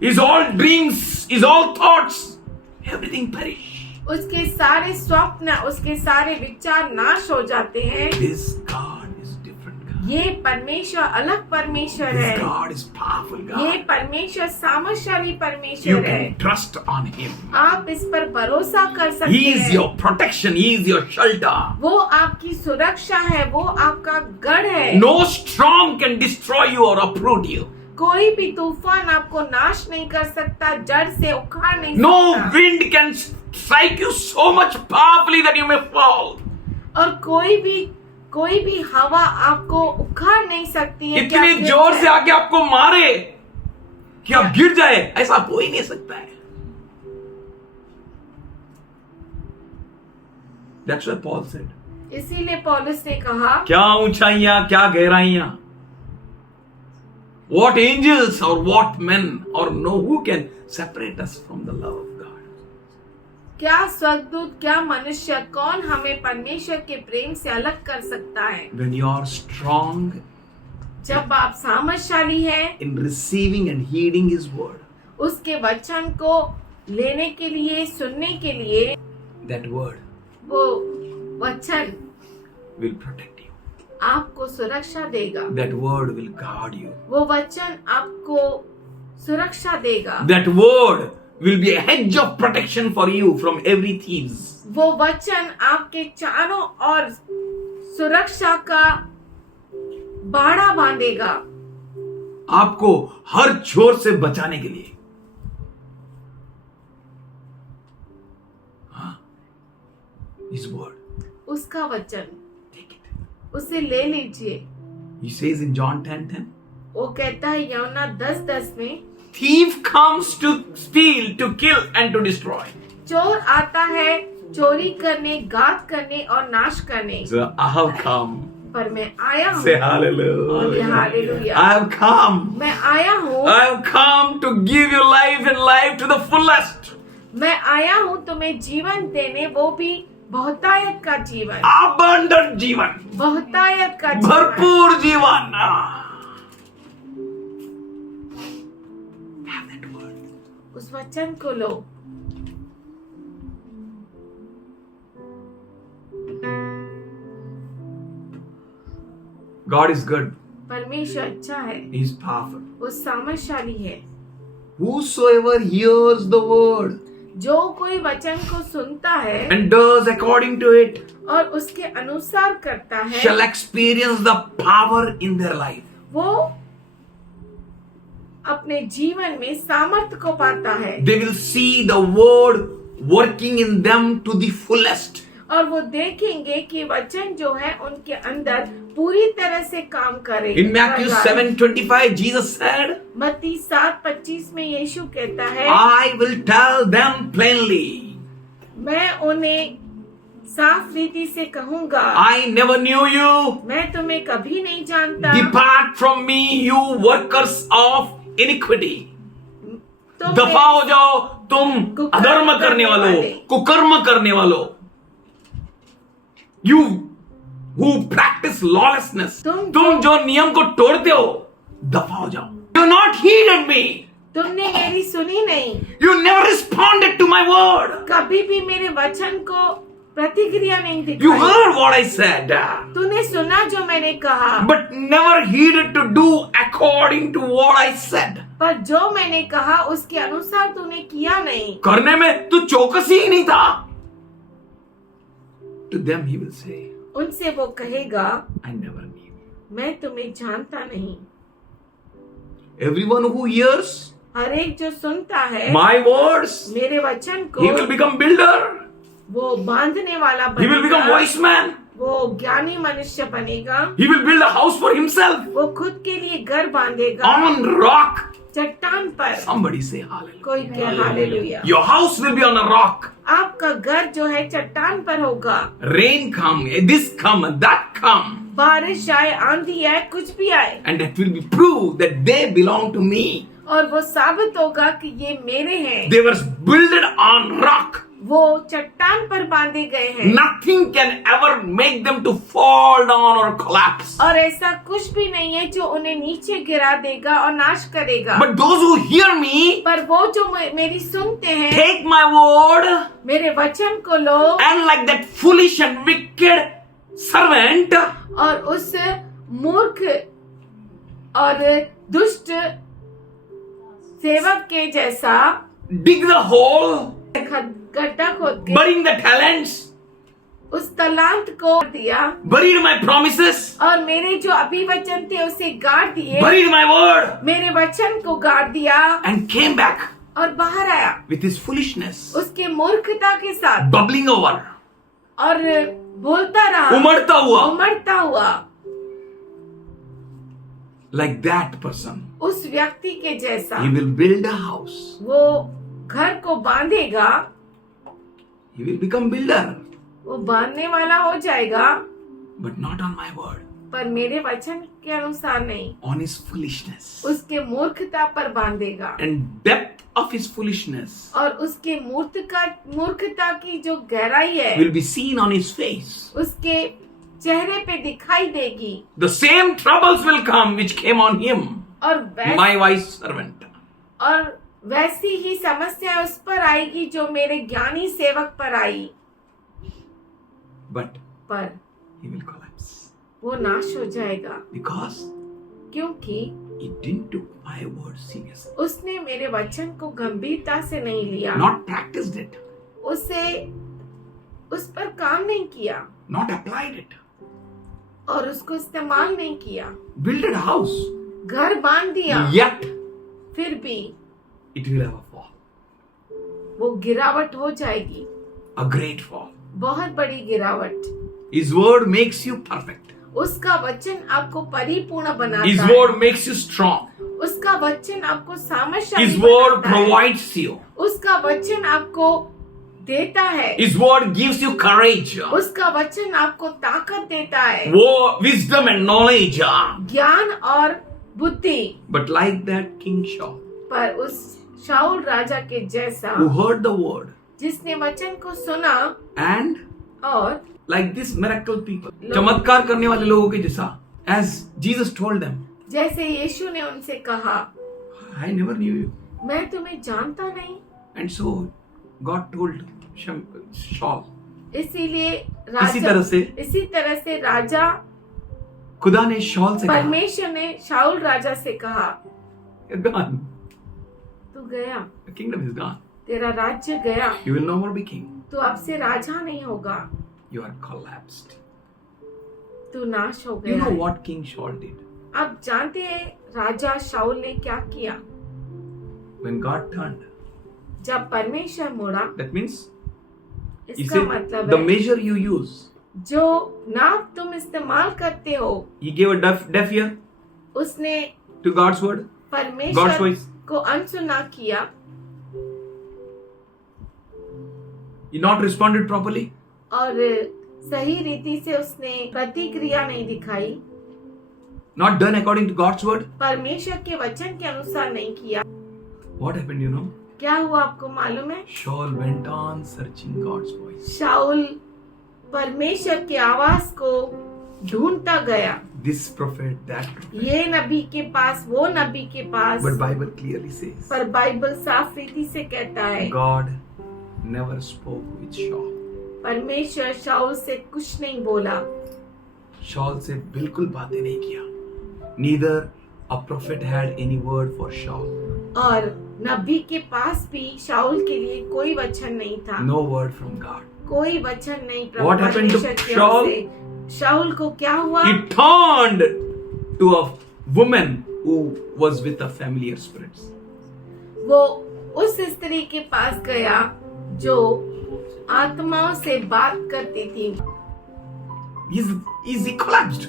is all dreams, is all thoughts, everything perish. उसके सारे स्वप्न, उसके सारे विचार नाश हो जाते हैं। This God is different God. ये परमेश्वर अलग परमेश्वर This है। God is powerful ये God. परमेश्वर सामर्थशाली You परमेश्वर है। can trust on Him. आप इस पर भरोसा कर सकते He is हैं। your protection. He is your shelter. वो आपकी सुरक्षा है, वो आपका गढ़ है। No storm can destroy you or uproot you. कोई भी तूफान आपको नाश नहीं कर सकता, जड़ से उखाड़ नहीं No सकता। wind can strike you so much powerfully that you may fall. और कोई भी हवा आपको उखाड़ नहीं सकती है कि आप इतनी गिर जोर से जाए। आके आपको मारे कि आप गिर जाए, ऐसा हो ही नहीं सकता है। That's what Paul said. इसीलिए पौलुस ने कहा, क्या ऊंचाइयां, क्या गहराइयां, what angels or what men or no, who can separate us from the love of God? क्या स्वर्गदूत, क्या मनुष्य, कौन हमें परमेश्वर के प्रेम से अलग कर सकता है। When you are strong जब आप सामर्थशाली हैं in receiving and heeding His word, उसके वचन को लेने के लिए, सुनने के लिए, that word वो वचन will protect you. आपको सुरक्षा देगा। That word will guard you. वो वचन आपको सुरक्षा देगा। That word will be a hedge of protection for you from every thieves. वो वचन आपके चारों ओर सुरक्षा का बाड़ा बांधेगा, आपको हर छोर से बचाने के लिए। हाँ, His word. उसका वचन, Take it. उसे ले लीजिए। He says in John 10:10, वो कहता है यूहन्ना 10:10 में, thief comes to steal, to kill and to destroy. चोर आता है चोरी करने, घात करने और नाश करने, So I have come. पर मैं आया हूँ। Say hallelujah. Hallelujah. I have come. मैं आया हूँ, I have come to give you life and life to the fullest. मैं आया हूँ तुम्हें जीवन देने, वो भी बहुतायत का जीवन, Abundant जीवन, बहुतायत का जीवन। भरपूर जीवन। Have that word. उस वचन को लो। God is good. परमेश्वर अच्छा है, He is powerful. वो सामर्थशाली है। Whosoever hears the word जो कोई वचन को सुनता है and does according to it और उसके अनुसार करता है, shall experience the power in their life. वो अपने जीवन में सामर्थ्य को पाता है They will see the word working in them to the fullest. और वो देखेंगे कि वचन जो है उनके अंदर पूरी तरह से काम करे। In Matthew 7:25, Jesus said, मत्ती 7:25 में यीशु कहता है, I will tell them plainly, मैं उन्हें साफ रीति से कहूंगा, I never knew you. मैं तुम्हें कभी नहीं जानता। Depart from me, you workers of iniquity. तुम दफा हो जाओ तुम कुकर्म अधर्म करने करने वालों, वाले। कुकर्म करने वालों। You who practice lawlessness, तुम जो नियम को तोड़ते हो, दफा हो जाओ। You not heeded me. तुमने मेरी सुनी नहीं, You never responded to my word. कभी भी मेरे वचन को प्रतिक्रिया नहीं You दिखाई। heard what I said, तूने सुना जो मैंने कहा, but never heeded to do according to what I said. पर जो मैंने कहा उसके अनुसार तूने किया नहीं। करने में तू चौकस ही नहीं था। To them he will say, उनसे वो कहेगा, I never knew you. मैं तुम्हें जानता नहीं। Everyone who hears हर एक जो सुनता है my words, मेरे वचन को, he will become builder. वो बांधने वाला He will become बनेगा, wise man. वो ज्ञानी मनुष्य बनेगा, He will build a house for himself वो खुद के लिए घर बांधेगा on rock. चट्टान पर। Somebody say hallelujah. कोई क्या hallelujah. Your house will be on a rock. आपका घर जो है चट्टान पर होगा। Rain come, this come, that come. बारिश आए, आंधी आए, कुछ भी आए, And that will be proof that they belong to me. और वो साबित होगा कि ये मेरे हैं। They were built on rock. वो चट्टान पर बांधे गए हैं। Nothing can ever make them to fall down or collapse. और ऐसा कुछ भी नहीं है जो उन्हें नीचे गिरा देगा और नाश करेगा। But those who hear me, पर वो जो मेरी सुनते हैं, take my word, मेरे वचन को लो, and like that foolish and wicked servant, और उस मूर्ख और दुष्ट सेवक के जैसा dig the hole, गड्ढा खोद के burying the talents, उस तलांत को दिया, buried my promises, और मेरे जो अभिवचन थे उसे गाड़ दिए, buried my word, मेरे वचन को गाड़ दिया, and came back और बाहर आया with his foolishness, उसके मूर्खता के साथ, bubbling over, और बोलता रहा, उमड़ता हुआ। like that person. उस व्यक्ति के जैसा He will build a house. वो घर को बांधेगा, He will become builder, वो बांधने वाला हो जाएगा, but not on my word. पर मेरे वचन के अनुसार नहीं, On his foolishness. उसके मूर्खता पर बांधेगा। And depth of his foolishness और उसके मूर्खता की जो गहराई है will be seen on his face. उसके चेहरे पे दिखाई देगी। The same troubles will come which came on him, और my wise servant. वैसी ही समस्या उस पर आएगी जो मेरे ज्ञानी सेवक पर आई, But पर he will collapse. वो नाश हो जाएगा, Because क्योंकि he didn't took my word seriously. उसने मेरे वचन को गंभीरता से नहीं लिया, Not practiced it. उस पर काम नहीं किया, Not applied it. और उसको इस्तेमाल नहीं किया। Built a house. घर बांध दिया, Yet फिर भी it will have a fall. वो गिरावट हो जाएगी, A great fall. बहुत बड़ी गिरावट। His word makes you perfect. उसका वचन आपको परिपूर्ण बनाता His है, word makes you strong. उसका वचन आपको सामर्थ्यशाली His word बनाता है, provides you. उसका वचन आपको देता है, His word gives you courage. उसका वचन आपको ताकत देता है, Wo- wisdom and knowledge. ज्ञान और बुद्धि। But like that King Saul, पर उस शाऊल राजा के जैसा who heard the word, जिसने वचन को सुना and और like this miracle people, चमत्कार करने वाले लोगों के जैसा, as Jesus told them, जैसे यीशु ने उनसे कहा, I never knew you. मैं तुम्हें जानता नहीं। And so God told Saul, इसीलिए इसी तरह से राजा खुदा ने शॉल से कहा, परमेश्वर ने शाऊल राजा से कहा, "You're gone. तू गया, The kingdom is gone. तेरा राज्य गया, You will no more be king. तू अब से राजा नहीं होगा, You are collapsed." तू नाश हो You गया। know what King Saul did? आप जानते हैं राजा शाऊल ने क्या किया? When God turned, जब परमेश्वर मुड़ा, that means he इसका said, मतलब the है measure you use, जो नाप तुम इस्तेमाल करते हो, he gave a deaf ear उसने to God's word, God's परमेश्वर voice. को अनसुना किया, He not responded properly. और सही रीति से उसने प्रतिक्रिया नहीं दिखाई, Not done according to God's word. परमेश्वर के वचन के अनुसार नहीं किया। What happened, you know? क्या हुआ आपको मालूम है? Saul went on searching God's voice. शाऊल परमेश्वर की आवाज को ढूंढता गया, This prophet, that prophet. ये नबी के पास, वो नबी के पास, But Bible clearly says, पर बाइबल साफ रीति से कहता है, God never spoke with Saul. परमेश्वर शाऊल से कुछ नहीं बोला, Saul से बिल्कुल बातें नहीं किया. Neither a prophet had any word for Saul. और नबी के पास भी शाऊल के लिए कोई वचन नहीं था, No word from God. कोई वचन नहीं What happened to परमेश्वर की ओर Saul? से। शाऊल को क्या हुआ? He turned to a woman who was with a familiar spirits. वो उस स्त्री के पास गया जो आत्माओं से बात करती थी। He collapsed.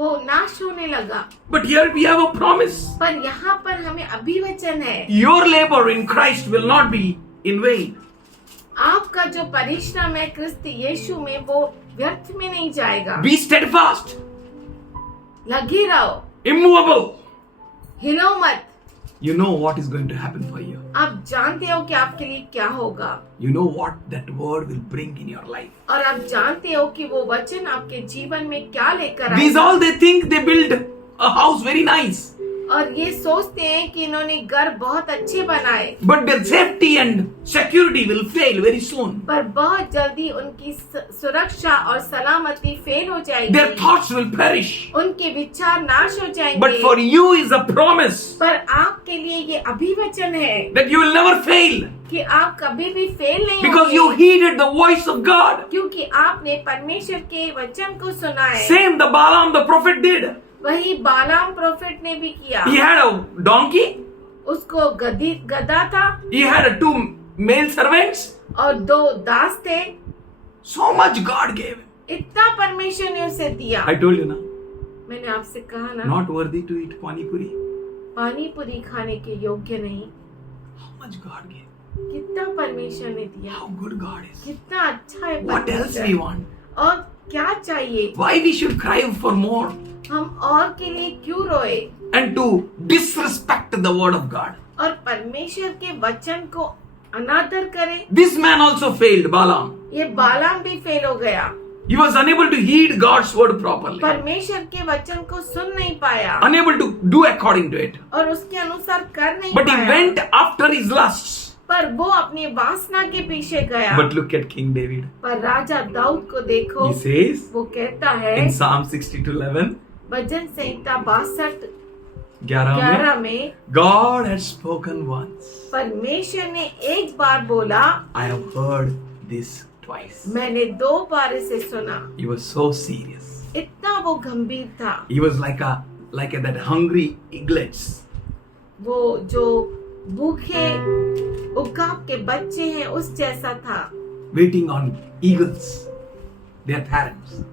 वो नाश होने लगा। But here we have a promise. पर यहाँ पर हमें अभिवचन है, Your labor in Christ will not be in vain. आपका जो परिश्रम है क्रिस्त यीशु में वो व्यर्थ में नहीं जाएगा। Be steadfast, लगे रहो, immovable. हिलो मत। You know what is going to happen for you. आप जानते हो कि आपके लिए क्या होगा, You know what that word will bring in your life. और आप जानते हो कि वो वचन आपके जीवन में क्या लेकर These आएगा। all they think they build a house very nice. और ये सोचते हैं कि इन्होंने घर बहुत अच्छे बनाए, But their safety and security will fail very soon. पर बहुत जल्दी उनकी सुरक्षा और सलामती फेल हो जाएगी। Their thoughts will perish. उनके विचार नाश हो जाएंगे। But for you is a promise पर आपके लिए ये अभिवचन है that you will never fail कि आप कभी भी फेल नहीं because you होंगे, heeded the voice of God. क्योंकि आपने परमेश्वर के वचन को सुना है। Same the Balaam the prophet did. वही बालाम प्रोफेट ने भी किया। He had a donkey. उसको गधा था He had two male servants. और 2 दास थे। So much God gave him. इतना परमेश्वर ने उसे दिया। I told you na, मैंने आपसे कहा ना, not worthy to eat pani puri. पानी पूरी खाने के योग्य नहीं। How much God gave. कितना परमेश्वर ने दिया, How good God is. कितना अच्छा है What else परमेश्वर। we want? और क्या चाहिए, Why we should cry for more हम और के लिए क्यों रोए and to disrespect the word of God. और परमेश्वर के वचन को अनादर करें। This man also failed, Balaam. ये बालाम भी फेल हो गया, He was unable to heed God's word properly. परमेश्वर के वचन को सुन नहीं पाया Unable to do according to it. और उसके अनुसार कर नहीं But he पाया। went after his lusts. पर वो अपनी वासना के पीछे गया। But look at King David. पर राजा दाऊद को देखो, He says वो कहता है in Psalm 62:11, भजन संहिता 62 11 11 में, में God has spoken once. परमेश्वर ने एक बार बोला, I have heard this twice. मैंने 2 बार इसे सुना। He was so serious. इतना वो गंभीर था। He was like that hungry eaglets. वो जो भूखे उकाब के बच्चे हैं उस जैसा था। Waiting on eagles, their parents.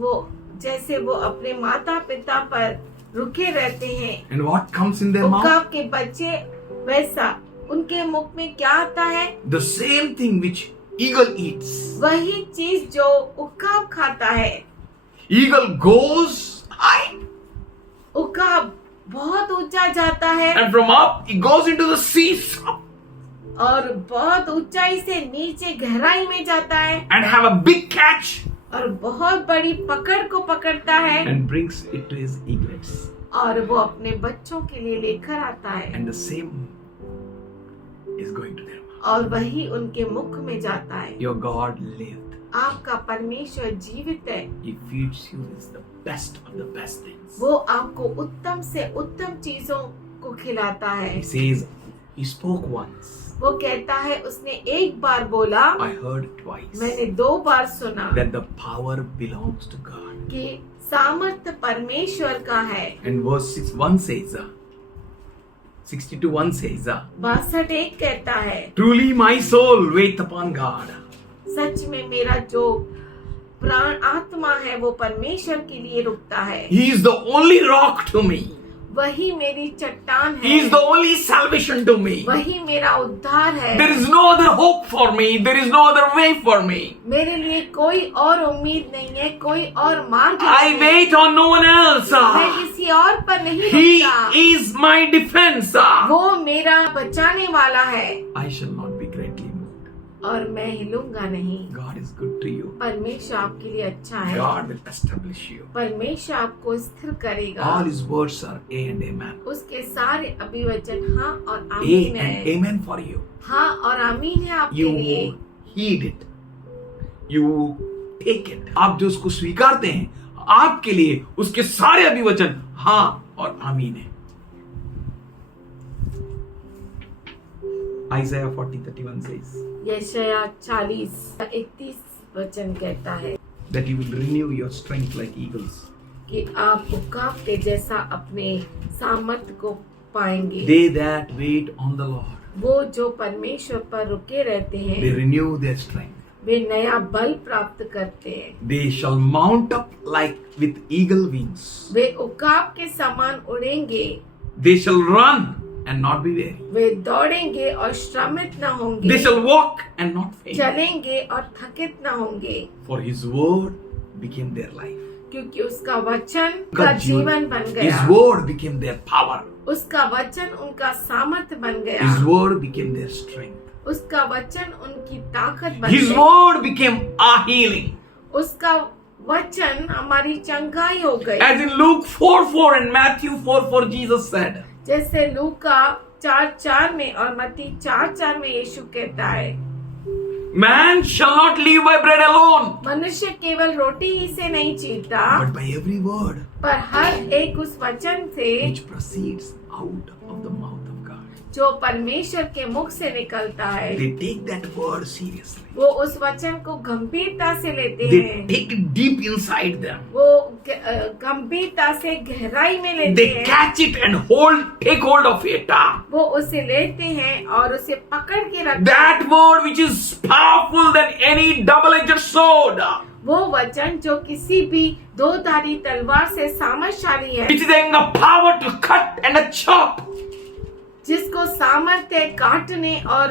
वो जैसे वो अपने माता पिता पर रुके रहते हैं। And what comes in their mouth? उकाब के बच्चे वैसा उनके मुख में क्या आता है? The same thing which eagle eats. वही चीज जो उकाब खाता है। Eagle goes high उकाब बहुत ऊंचा जाता है and from up it goes into the seas और बहुत ऊंचाई से नीचे गहराई में जाता है and have a big catch और बहुत बड़ी पकड़ को पकड़ता है and brings it to his eaglets. और वो अपने बच्चों के लिए लेकर आता है And the same is going to their mouth. और वही उनके मुख में जाता है। Your God lived. आपका परमेश्वर जीवित है। He feeds you with the best of the best things. वो आपको उत्तम से उत्तम चीजों को खिलाता है। He says, He spoke once. वो कहता है उसने एक बार बोला, I heard twice. मैंने 2 बार सुना That the power belongs to God. कि सामर्थ्य परमेश्वर का है। And verse 1 says, 62:1 says, 62 कहता है, Truly my soul waits upon God. सच में मेरा जो प्राण आत्मा है वो परमेश्वर के लिए रुकता है। He is the only rock to me. वही मेरी चट्टान He is है, the only salvation to me. वही मेरा उद्धार है। There is no other hope for me. There is no other way for me. मेरे लिए कोई और उम्मीद नहीं है, कोई और मार्ग I नहीं है। wait on no one else. मैं किसी और पर नहीं He रुकता। is my defense. वो मेरा बचाने वाला है I shall not be greatly moved. और मैं हिलूंगा नहीं। God is good to you. परमेश्वर आपके लिए अच्छा है। God will establish you. परमेश्वर आपको स्थिर करेगा। All his words are A and amen. उसके सारे अभिवचन हाँ और A आमीन and है। amen for you. हाँ और आमीन है आपके You लिए। heed it. You take it. आप जो उसको स्वीकारते हैं, आपके लिए उसके सारे अभिवचन हाँ और आमीन है। Isaiah 40:31 says यशायाह 40:31 वचन कहता है that you will renew your strength like eagles. कि आप उकाब के जैसा अपने सामर्थ्य को पाएंगे। They that wait on the Lord, वो जो परमेश्वर पर रुके रहते they हैं renew their strength. वे नया बल प्राप्त करते हैं। They shall mount up like with eagle wings. वे उकाब के समान उड़ेंगे। They shall run and not be weary. वे दौड़ेंगे और श्रमित न होंगे। They shall walk and not faint. चलेंगे और थकित न होंगे। For his word became their life. क्योंकि उसका वचन का का जीवन बन His गया। word became their power. उसका वचन उनका सामर्थ्य बन गया। His word became their strength. उसका वचन उनकी ताकत बन His गई। word became our healing. उसका वचन हमारी चंगाई हो गई। As in Luke 4:4 and Matthew 4:4, Jesus said, जैसे लूका 4:4 में और मत्ती 4:4 में यीशु कहता है, Man shall not live by bread alone, मनुष्य केवल रोटी ही से नहीं जीता, but by every word पर हर एक उस वचन से which proceeds out of the mouth of God. जो परमेश्वर के मुख से निकलता है। They take that word seriously. वो उस वचन को गंभीरता से लेते They हैं। take it deep inside them. वो गंभीरता से गहराई में लेते They हैं। catch it and take hold of it. वो उसे लेते हैं और उसे पकड़ के रखते हैं। That word which is powerful than any double-edged sword, वो वचन जो किसी भी दो धारी तलवार से सामर्थशाली है, which is having the power to cut and to chop, जिसको सामर्थ्य है काटने और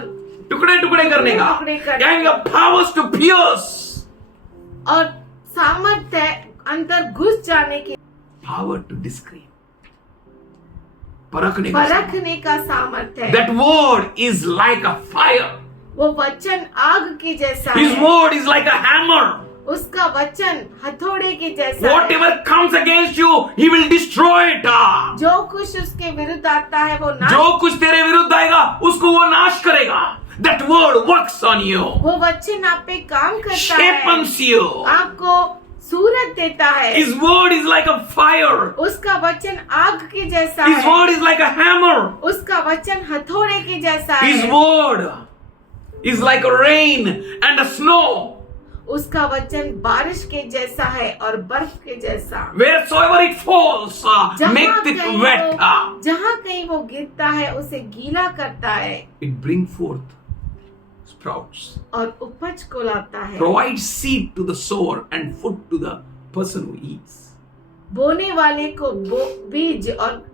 टुकड़े टुकड़े करने का, टुकड़े करने having the powers to pierce, और सामर्थ्य है अंदर घुस जाने की, power to discern, परखने का सामर्थ्य. परखने का सामर्थ्य है। That word is like a fire. वो वचन आग के जैसा His है। word is like a hammer. उसका वचन हथौड़े के जैसा है। Whatever comes against you, he will destroy it. जो कुछ उसके विरुद्ध आता है वो नाश, जो कुछ तेरे विरुद्ध आएगा उसको वो नाश करेगा. That word works on you, वो वचन आप पे काम करता है, shapes you. आपको सूरत देता है। His word is like a fire. उसका वचन आग के जैसा His है। word is like a hammer. उसका वचन हथौड़े के जैसा His है। word is like a rain and a snow. उसका वचन बारिश के जैसा है और बर्फ के जैसा। Wheresoever it falls, जहाँ makes it कहीं wet. वो- जहाँ कहीं वो गिरता है उसे गीला करता है It brings forth sprouts. और उपज को लाता है। Provides seed to the sower and food to the person who eats. बोने वाले को बीज और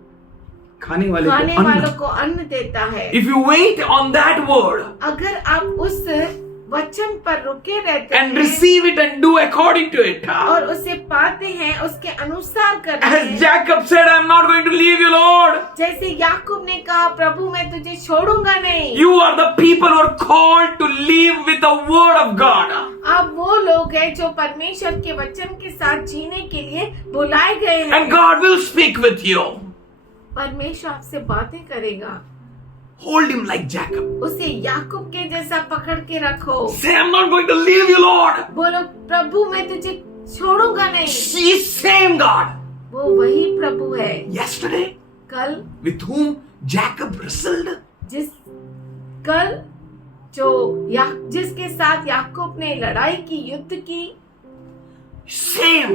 खाने वाले खाने को वालों अन्न. को अन्न देता है। If you wait on that word अगर आप उस वचन पर रुके रहते and हैं receive it and do according to it, और उसे पाते हैं, उसके अनुसार करते as हैं। Jacob said, I am not going to leave you, Lord. जैसे याकूब ने कहा, प्रभु मैं तुझे छोड़ूंगा नहीं। You are the people who are called to live with the word of God. आप वो लोग हैं जो परमेश्वर के वचन के साथ जीने के लिए बुलाए गए हैं। And God will speak with you. परमेश्वर आपसे बातें करेगा। Hold him like Jacob. उसे याकूब के जैसा पकड़ के रखो। Say, I'm not going to leave you, Lord. बोलो, प्रभु मैं तुझे छोड़ूंगा नहीं। She is same God. वो वही प्रभु है Yesterday, कल with whom Jacob wrestled, जिसके साथ याकूब ने लड़ाई की, युद्ध की, same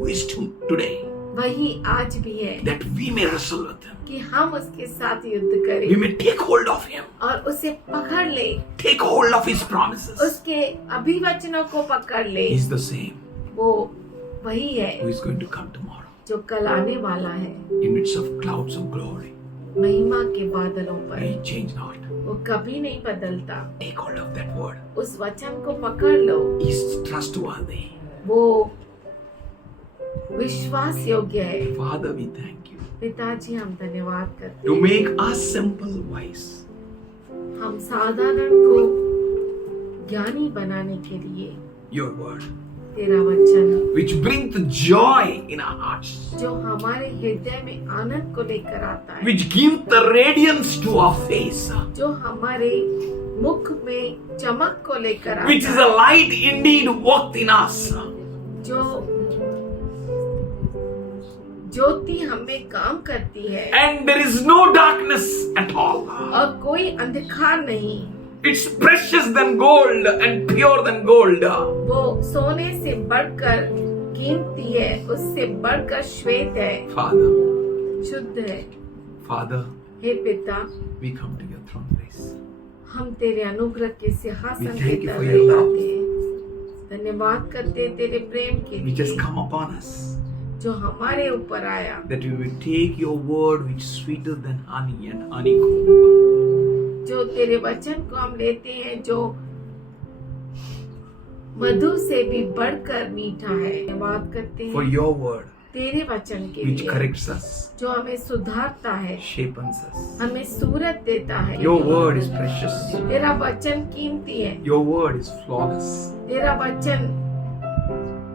who is today, वही आज भी है that we may wrestle with him. कि हम उसके साथ युद्ध We करें may take hold of him, और उसे पकड़ ले, take hold of his promises. उसके अभिवचनों को पकड़ ले। He's the same वो वही है who is going to come tomorrow जो कल आने वाला है, in midst of clouds of glory. महिमा के बादलों पर। He change not. वो कभी नहीं बदलता। Take hold of that word. उस वचन को पकड़ लो। He's trustworthy. वो विश्वास योग्य है। Father, we thank you पिताजी हम धन्यवाद करते to हैं। make us simple wise. हम साधारण को ज्ञानी बनाने के लिए Your word, तेरा वचन which brings joy in our hearts, जो हमारे हृदय में आनंद को लेकर आता है, which gives the radiance to our face, जो हमारे मुख में चमक को लेकर which is आता a light indeed worked in us. जो ज्योति हमें काम करती है And there is no darkness at all. और कोई अंधकार नहीं। It's precious than gold and pure than gold. वो सोने से बढ़कर कीमती है, उससे बढ़कर श्वेत है, Father, शुद्ध है। Father, हे पिता, we come to your throne grace. हम तेरे अनुग्रह के सिंहासन We के thank you for तले your love. आते हैं। धन्यवाद करते हैं तेरे प्रेम के which has लिए come upon us. जो हमारे ऊपर आया, That we will take your word which is sweeter than honey and honeycomb. जो तेरे वचन को हम लेते हैं जो मधु से भी बढ़कर मीठा है। धन्यवाद करते For हैं your word तेरे वचन के which लिए corrects us, जो हमें सुधारता है, shapens us. हमें सूरत देता है। Your word is precious. तेरा वचन कीमती है, Your word is flawless. तेरा वचन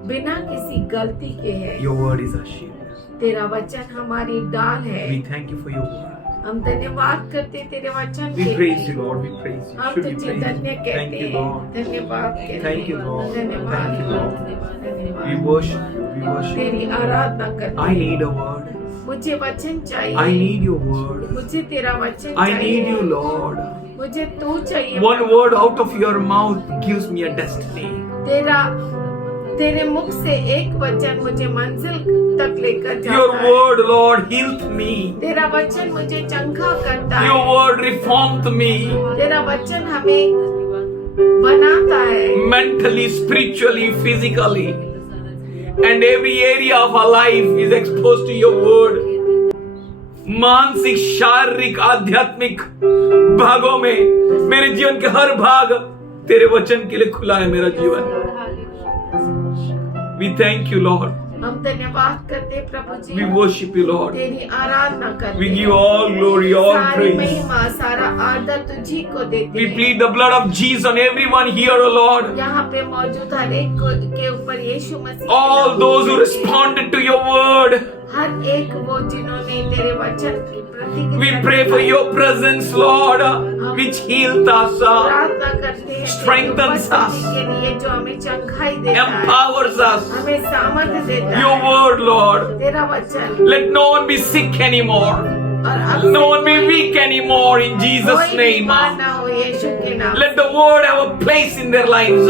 बिना किसी गलती के है। Your word is our shield. तेरा वचन हमारी डाल है। We thank you for your word. हम धन्यवाद करते हैं तेरे वचन We के praise लिए। you, Lord. We praise you. हम Should we तुझे praise धन्य you? कहते Thank you, हैं, Lord. धन्यवाद कहते हैं। Thank you, Lord. धन्यवाद, Thank you, Lord. धन्यवाद। We worship you. We worship तेरी you. आराधना करते I हैं। need a word. मुझे वचन I चाहिए, need your word. मुझे तेरा वचन I need you, चाहिए, Lord. मुझे तू चाहिए। One word out of your mouth gives me a destiny. तेरे मुख से एक वचन मुझे मंजिल तक लेकर Your जाता है। word, Lord, healed me. तेरा वचन मुझे चंगा करता Your है। word reformed me तेरा वचन हमें बनाता है mentally, spiritually, physically. And every area of our life is exposed to your word. मानसिक, शारीरिक, आध्यात्मिक भागों में मेरे जीवन के हर भाग तेरे वचन के लिए खुला है मेरा जीवन। We thank you, Lord. हम धन्यवाद करते हैं प्रभु जी। We worship you, Lord. तेरी आराधना करते We हैं। give all glory, all सारी praise. महिमा, सारा आदर तुझी को देते We हैं। plead the blood of Jesus on everyone here, O Lord. यहाँ पे मौजूद हर एक के ऊपर यीशु मसीह के All नाम those who को responded to your word. हर एक वो जिन्होंने तेरे वचन की प्रतिक्रिया We pray for your presence, Lord, which healed us, प्रार्थना करते हैं strengthens तेरी us, उपस्थिति के लिए जो हमें चंगाई देता है, empowers us. हमें सामर्थ्य देता Your है। word, Lord. तेरा वचन Let no one be sick anymore. और अब No one be weak anymore in Jesus' कोई name. बीमार ना हो यीशु के नाम। Let the word have a place in their lives.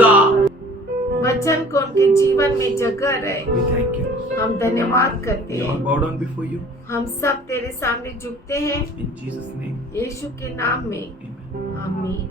वचन को उनके जीवन में जगह रहे। We thank you. हम धन्यवाद करते We all हैं। bow down before you. हम सब तेरे सामने झुकते हैं In Jesus' name. यीशु के नाम में। Amen. आमीन।